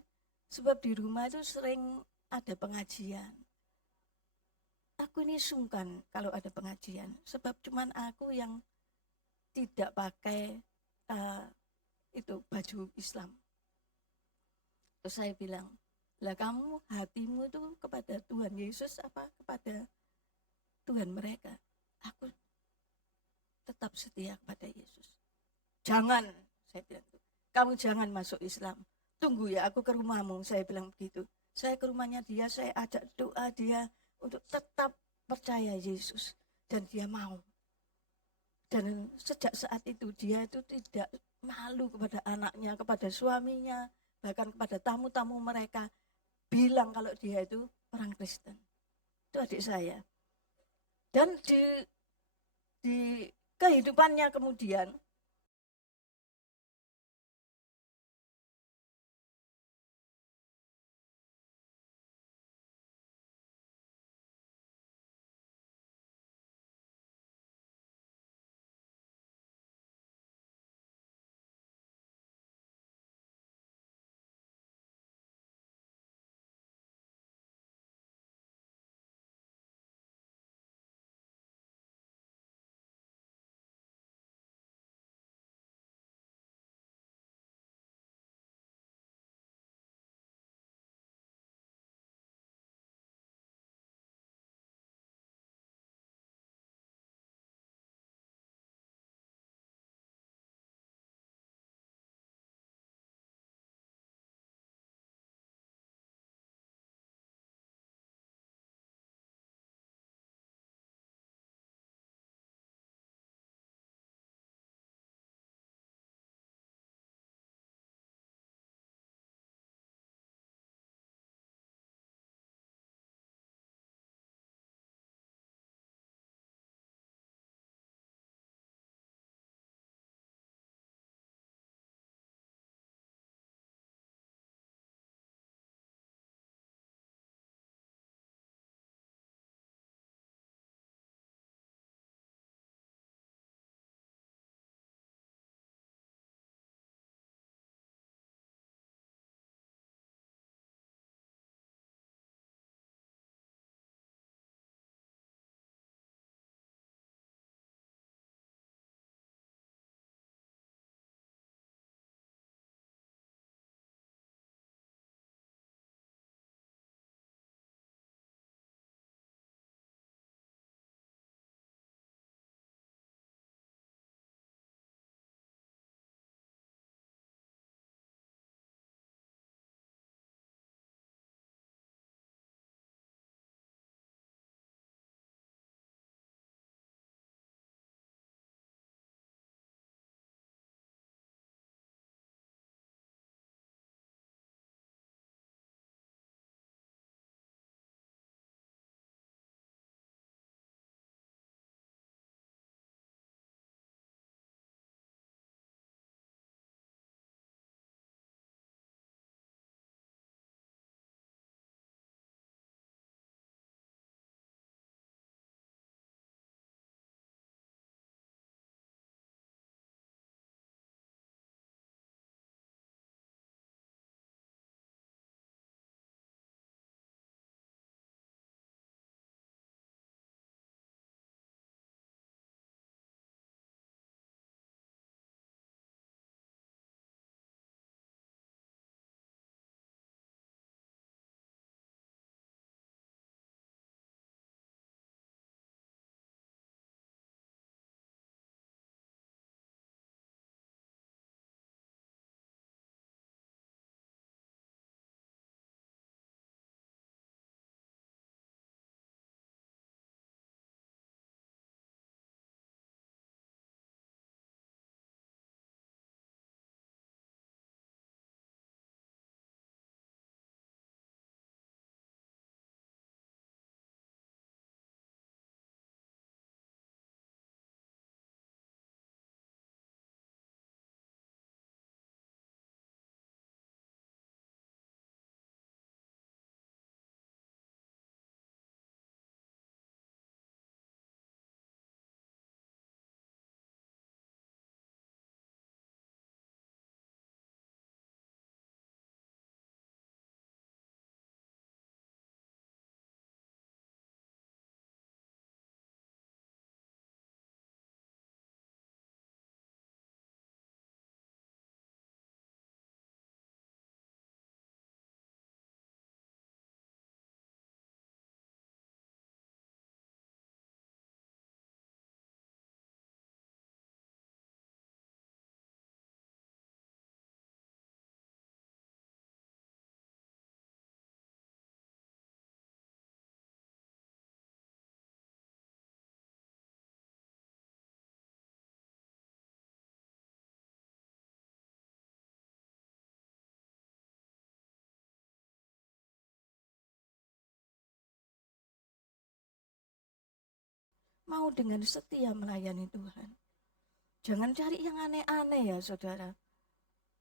Sebab di rumah itu sering ada pengajian. Aku ini sungkan kalau ada pengajian. Sebab cuman aku yang tidak pakai itu baju Islam. Terus saya bilang, lah kamu hatimu itu kepada Tuhan Yesus apa kepada Tuhan mereka? Aku tetap setia kepada Yesus. Jangan, saya bilang, kamu jangan masuk Islam. Tunggu ya, aku ke rumahmu, saya bilang begitu. Saya ke rumahnya dia, saya ajak doa dia untuk tetap percaya Yesus. Dan dia mau. Dan sejak saat itu dia itu tidak malu kepada anaknya, kepada suaminya, bahkan kepada tamu-tamu mereka. Bilang kalau dia itu orang Kristen. Itu adik saya. Dan di kehidupannya kemudian mau dengan setia melayani Tuhan. Jangan cari yang aneh-aneh ya saudara.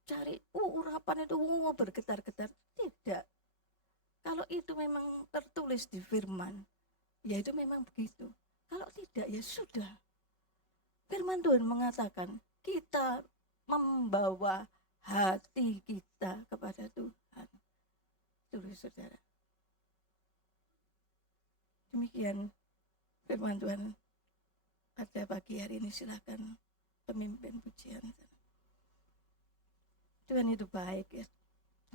Cari urapan itu bergetar-getar. Tidak. Kalau itu memang tertulis di firman, ya itu memang begitu. Kalau tidak ya sudah. Firman Tuhan mengatakan kita membawa hati kita kepada Tuhan. Tulis saudara. Demikian firman Tuhan pada pagi hari ini. Silakan pemimpin pujian. Tuhan itu baik ya,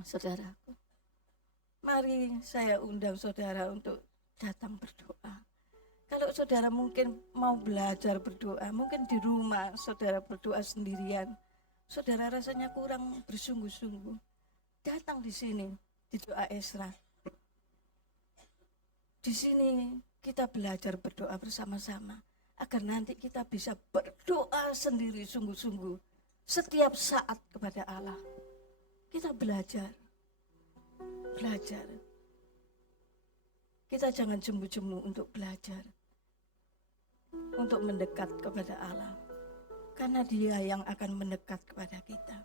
saudaraku. Mari saya undang saudara untuk datang berdoa. Kalau saudara mungkin mau belajar berdoa, mungkin di rumah saudara berdoa sendirian, saudara rasanya kurang bersungguh-sungguh, datang di sini di doa Esra. Di sini kita belajar berdoa bersama-sama agar nanti kita bisa berdoa sendiri sungguh-sungguh setiap saat kepada Allah. Kita belajar. Kita jangan jemu-jemu untuk belajar, untuk mendekat kepada Allah, karena Dia yang akan mendekat kepada kita.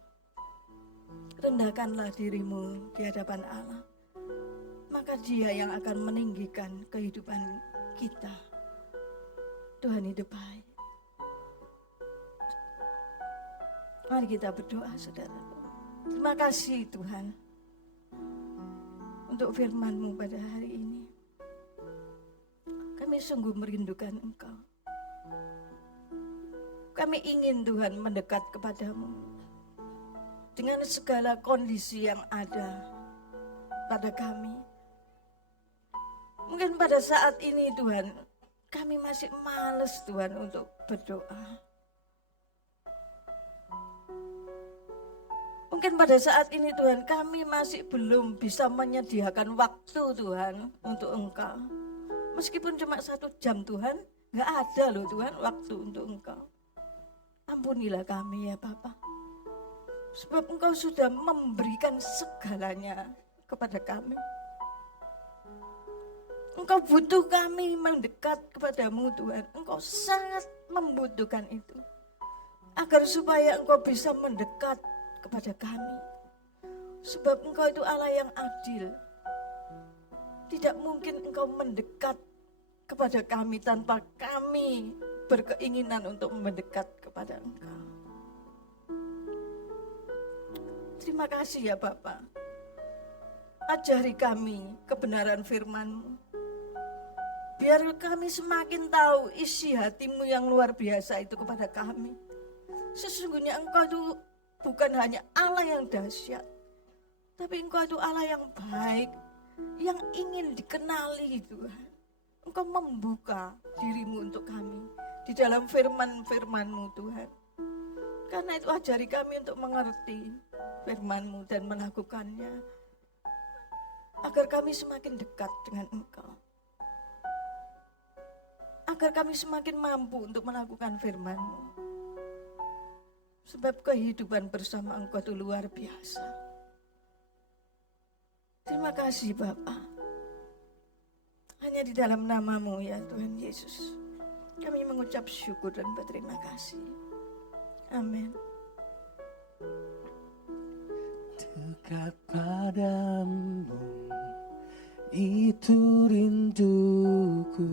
Rendahkanlah dirimu di hadapan Allah, maka Dia yang akan meninggikan kehidupan kita. Tuhan hidup baik. Mari kita berdoa, saudara. Terima kasih Tuhan untuk firman-Mu pada hari ini. Kami sungguh merindukan Engkau. Kami ingin Tuhan mendekat kepadamu dengan segala kondisi yang ada pada kami. Mungkin pada saat ini Tuhan, kami masih malas Tuhan untuk berdoa. Mungkin pada saat ini Tuhan, kami masih belum bisa menyediakan waktu Tuhan untuk Engkau. Meskipun cuma 1 jam Tuhan, gak ada loh Tuhan waktu untuk Engkau. Ampunilah kami ya Bapa. Sebab Engkau sudah memberikan segalanya kepada kami. Engkau butuh kami mendekat kepadamu Tuhan. Engkau sangat membutuhkan itu. Agar supaya Engkau bisa mendekat kepada kami. Sebab Engkau itu Allah yang adil. Tidak mungkin Engkau mendekat kepada kami tanpa kami berkeinginan untuk mendekat kepada Engkau. Terima kasih ya Bapa. Ajari kami kebenaran firman-Mu. Biar kami semakin tahu isi hati-Mu yang luar biasa itu kepada kami. Sesungguhnya Engkau itu bukan hanya Allah yang dahsyat, tapi Engkau itu Allah yang baik, yang ingin dikenali Tuhan. Engkau membuka diri-Mu untuk kami di dalam firman-firman-Mu Tuhan. Karena itu ajari kami untuk mengerti firman-Mu dan melakukannya, agar kami semakin dekat dengan Engkau. Agar kami semakin mampu untuk melakukan firman-Mu. Sebab kehidupan bersama Engkau itu luar biasa. Terima kasih Bapa. Hanya di dalam nama-Mu ya Tuhan Yesus, kami mengucap syukur dan berterima kasih. Amin. Dekat padamu, itu rinduku.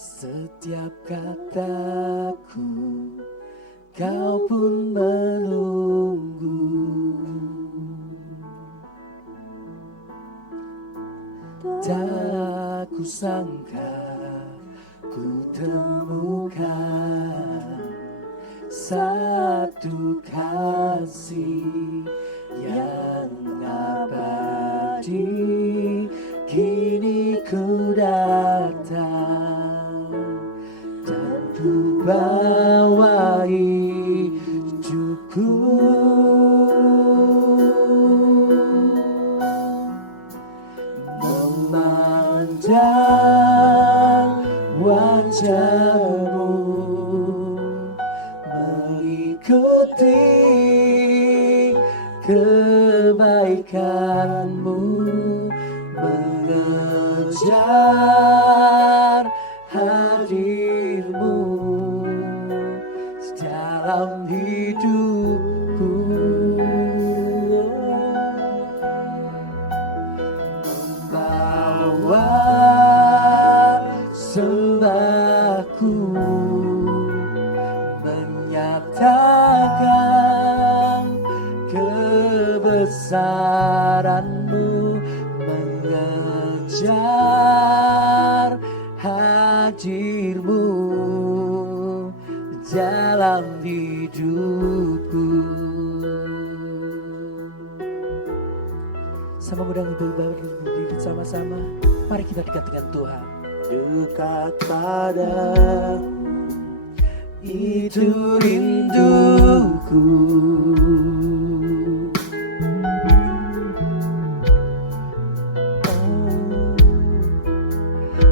Setiap kataku, Kau pun menunggu. Tak kusangka ku temukan satu kasih yang abadi. Kini ku datang dan ku bawa hidupku. Memandang wajah-Mu, mengikuti kebaikan-Mu, mengejar dalam hidupku. Membawa sembahku, menyatakan kebesaran-Mu, mengejar hadir-Mu dalam hidupku. Sama mudah ibu berdiri sama-sama. Mari kita dekat dengan Tuhan. Dekat padamu, itu rinduku.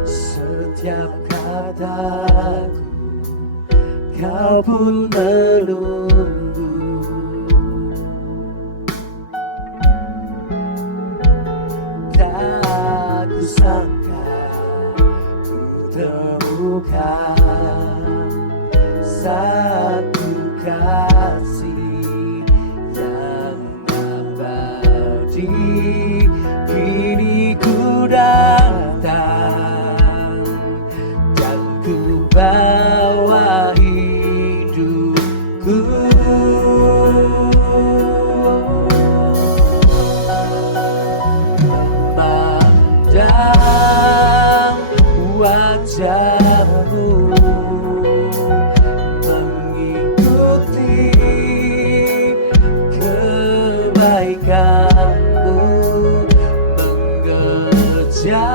Setiap kataku Kau pun menunggu. Tak kusangka ku temukan satu kasih yang abadi. Kini ku datang dan ku bawa hidupku. Memandang wajah-Mu, mengikuti kebaikan-Mu, mengejar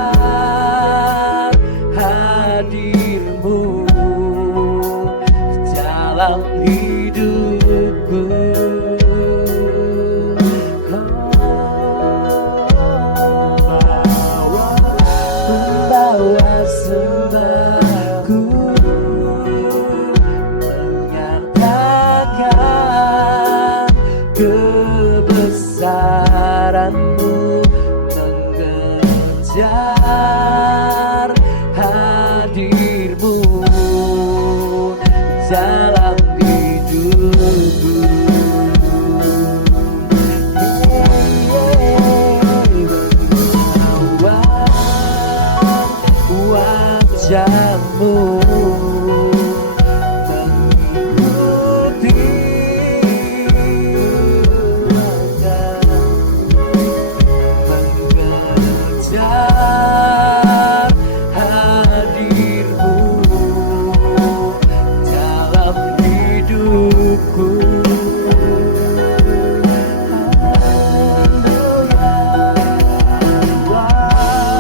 hadir-Mu dalam hidupku. Membawa sembahku, menyatakan kebesaran-Mu, mengejar hadir-Mu dalam hidupku. Wajah-Mu, mengikuti mengejar hadir-Mu dalam hidupku.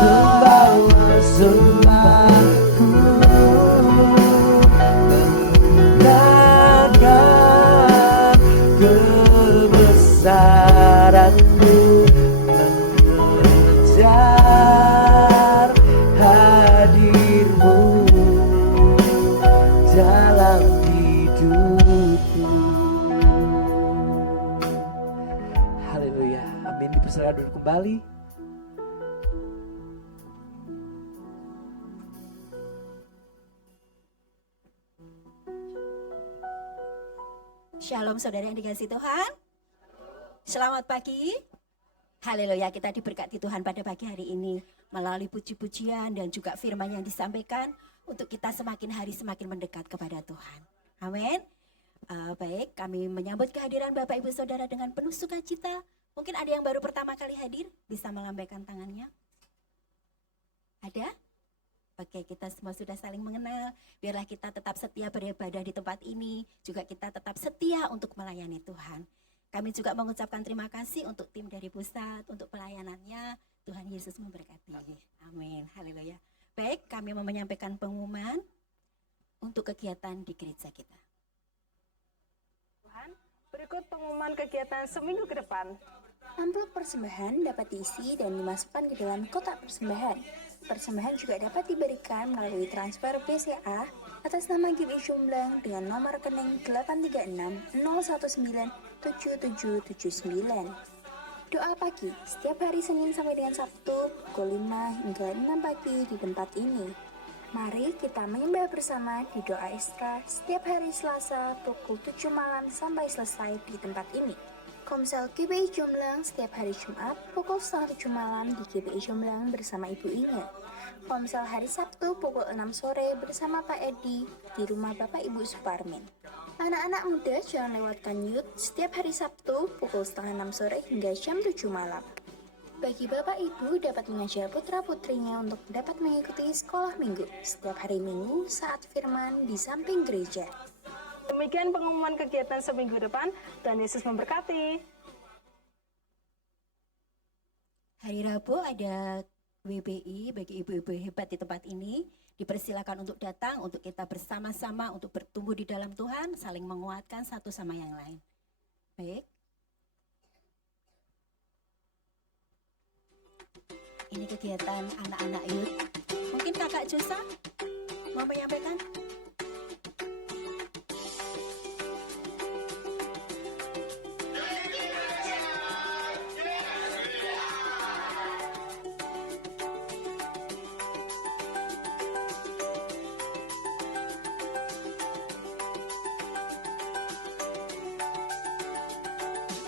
Membawa sembahku, mengenangkan kebesaran-Mu, mengejar hadir-Mu dalam hidupku. Haleluya. Amin. Dipersilakan duduk kembali. Shalom saudara yang dikasihi Tuhan. Selamat pagi. Haleluya, kita diberkati Tuhan pada pagi hari ini melalui puji-pujian dan juga firman yang disampaikan untuk kita semakin hari semakin mendekat kepada Tuhan. Amin. Baik, kami menyambut kehadiran Bapak Ibu Saudara dengan penuh sukacita. Mungkin ada yang baru pertama kali hadir, bisa melambaikan tangannya. Ada? Oke, kita semua sudah saling mengenal. Biarlah kita tetap setia beribadah di tempat ini. Juga kita tetap setia untuk melayani Tuhan. Kami juga mengucapkan terima kasih untuk tim dari pusat, untuk pelayanannya. Tuhan Yesus memberkati. Amin. Haleluya. Baik, kami mau menyampaikan pengumuman untuk kegiatan di gereja kita. Tuhan, berikut pengumuman kegiatan seminggu ke depan. Amplop persembahan dapat diisi dan dimasukkan ke dalam kotak persembahan. Persembahan juga dapat diberikan melalui transfer BCA atas nama Gibi Jumblang dengan nomor rekening 836-019-7779. Doa pagi setiap hari Senin sampai dengan Sabtu pukul 5 hingga 6 pagi di tempat ini. Mari kita menyembah bersama di doa ekstra setiap hari Selasa pukul 7 malam sampai selesai di tempat ini. Komsel GBI Jomblang setiap hari Jumat pukul 6:30 malam di GBI Jomblang bersama Ibu Inge. Komsel hari Sabtu pukul 6 sore bersama Pak Edi di rumah Bapak Ibu Suparmin. Anak-anak muda jangan lewatkan youth setiap hari Sabtu pukul 5:30 sore hingga jam 7 malam. Bagi Bapak Ibu dapat mengajar putra-putrinya untuk dapat mengikuti sekolah minggu setiap hari Minggu saat firman di samping gereja. Demikian pengumuman kegiatan seminggu depan. Tuhan Yesus memberkati. Hari Rabu ada WBI bagi ibu-ibu hebat di tempat ini. Dipersilakan untuk datang, untuk kita bersama-sama untuk bertumbuh di dalam Tuhan, saling menguatkan satu sama yang lain. Baik. Ini kegiatan anak-anak youth. Mungkin Kakak Josa mau menyampaikan?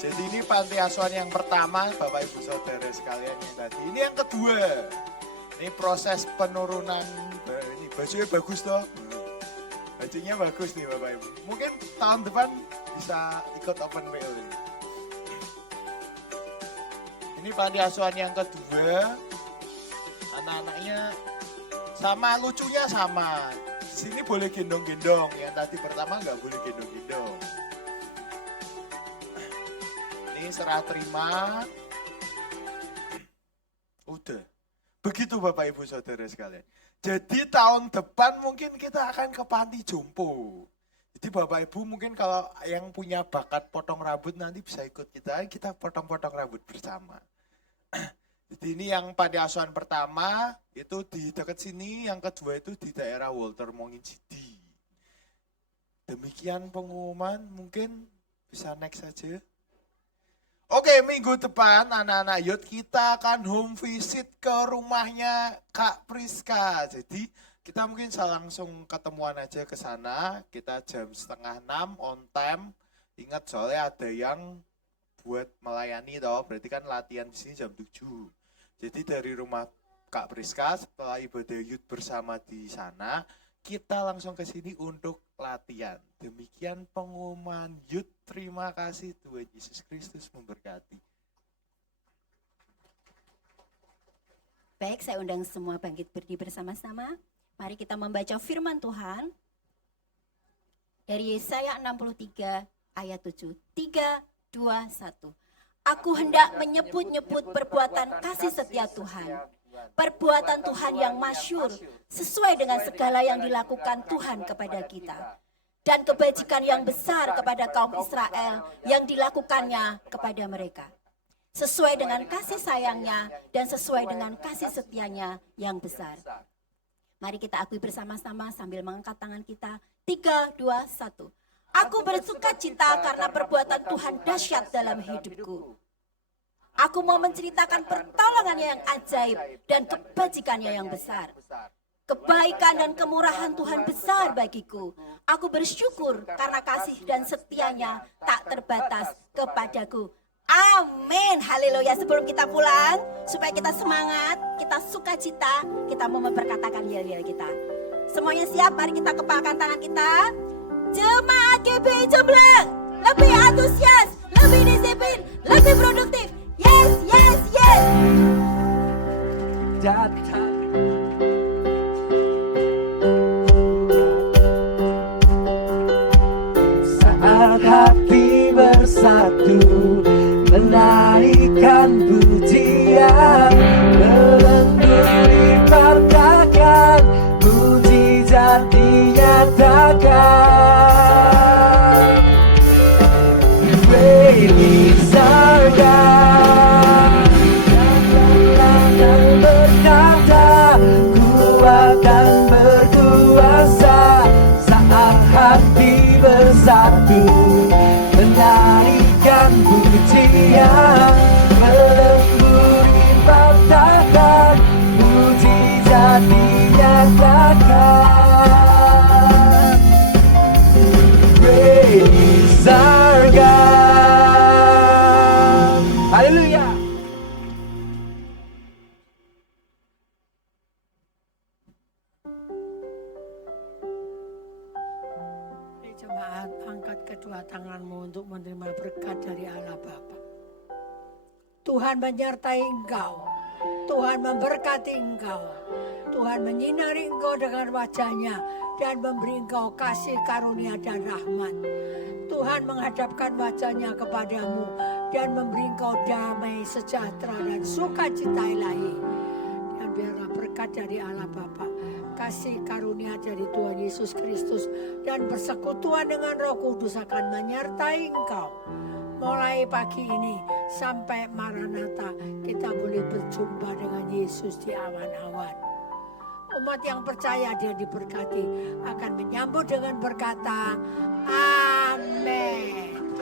Jadi ini panti asuhan yang pertama, Bapak Ibu Saudara sekalian yang tadi. Ini yang kedua. Ini proses penurunan, ini bajunya bagus toh. Bajunya bagus nih Bapak Ibu. Mungkin tahun depan bisa ikut open PO ini. Ini panti asuhan yang kedua. Anak-anaknya sama, lucunya sama. Di sini boleh gendong-gendong, yang tadi pertama nggak boleh gendong-gendong. Ini serah terima. Udah. Begitu Bapak Ibu Saudara sekalian. Jadi tahun depan mungkin kita akan ke panti jompo. Jadi Bapak Ibu mungkin kalau yang punya bakat potong rambut nanti bisa ikut kita potong-potong rambut bersama. Jadi ini yang panti asuhan pertama itu di dekat sini, yang kedua itu di daerah Walter Mongin City. Demikian pengumuman, mungkin bisa next saja. Oke, minggu depan anak-anak youth kita akan home visit ke rumahnya Kak Priska. Jadi kita mungkin langsung ketemuan aja ke sana. Kita jam 5:30 on time. Ingat soalnya ada yang buat melayani toh, berarti kan latihan di sini jam 7. Jadi dari rumah Kak Priska setelah ibadah youth bersama di sana, kita langsung ke sini untuk latihan. Demikian pengumuman youth. Terima kasih, Tuhan Yesus Kristus memberkati. Baik, saya undang semua bangkit berdiri bersama-sama. Mari kita membaca firman Tuhan dari Yesaya 63 ayat 7. 3, 2, 1. Aku hendak menyebut-nyebut perbuatan kasih setia Tuhan. Perbuatan Tuhan yang masyhur sesuai dengan segala yang dilakukan Tuhan kepada kita. Dan kebajikan yang besar kepada kaum Israel yang dilakukannya kepada mereka. Sesuai dengan kasih sayangnya dan sesuai dengan kasih setianya yang besar. Mari kita akui bersama-sama sambil mengangkat tangan kita. 3, 2, 1. Aku bersuka cita karena perbuatan Tuhan dahsyat dalam hidupku. Aku mau menceritakan pertolongannya yang ajaib dan kebajikannya yang besar. Kebaikan dan kemurahan Tuhan besar bagiku. Aku bersyukur karena kasih dan setianya tak terbatas kepadaku. Amin. Haleluya. Sebelum kita pulang, supaya kita semangat, kita sukacita, kita mau memperkatakan yel-yel kita. Semuanya siap? Mari kita kepalkan tangan kita. Jemaat GBI Jomblang lebih antusias, lebih disiplin, lebih produktif. Yes, yes, yes. Datang. Saat hati bersatu menaikkan pujian, melengkung dipartakan, mujizat dinyatakan. Ini surga dan berkata, kuat dan berkuasa. Saat hati bersatu menarikan pujian, melembur dipartakan, mujizat dinyatakan. angkat kedua tanganmu untuk menerima berkat dari Allah Bapa. Tuhan menyertai engkau. Tuhan memberkati engkau. Tuhan menyinari engkau dengan wajahnya dan memberi engkau kasih karunia dan rahmat. Tuhan menghadapkan wajahnya kepadamu dan memberi engkau damai, sejahtera dan sukacita ilahi. Dan biarlah berkat dari Allah Bapa, kasih karunia dari Tuhan Yesus Kristus dan persekutuan dengan Roh Kudus akan menyertai engkau. Mulai pagi ini sampai Maranatha kita boleh berjumpa dengan Yesus di awan-awan. Umat yang percaya dia diberkati akan menyambut dengan berkata, Amin.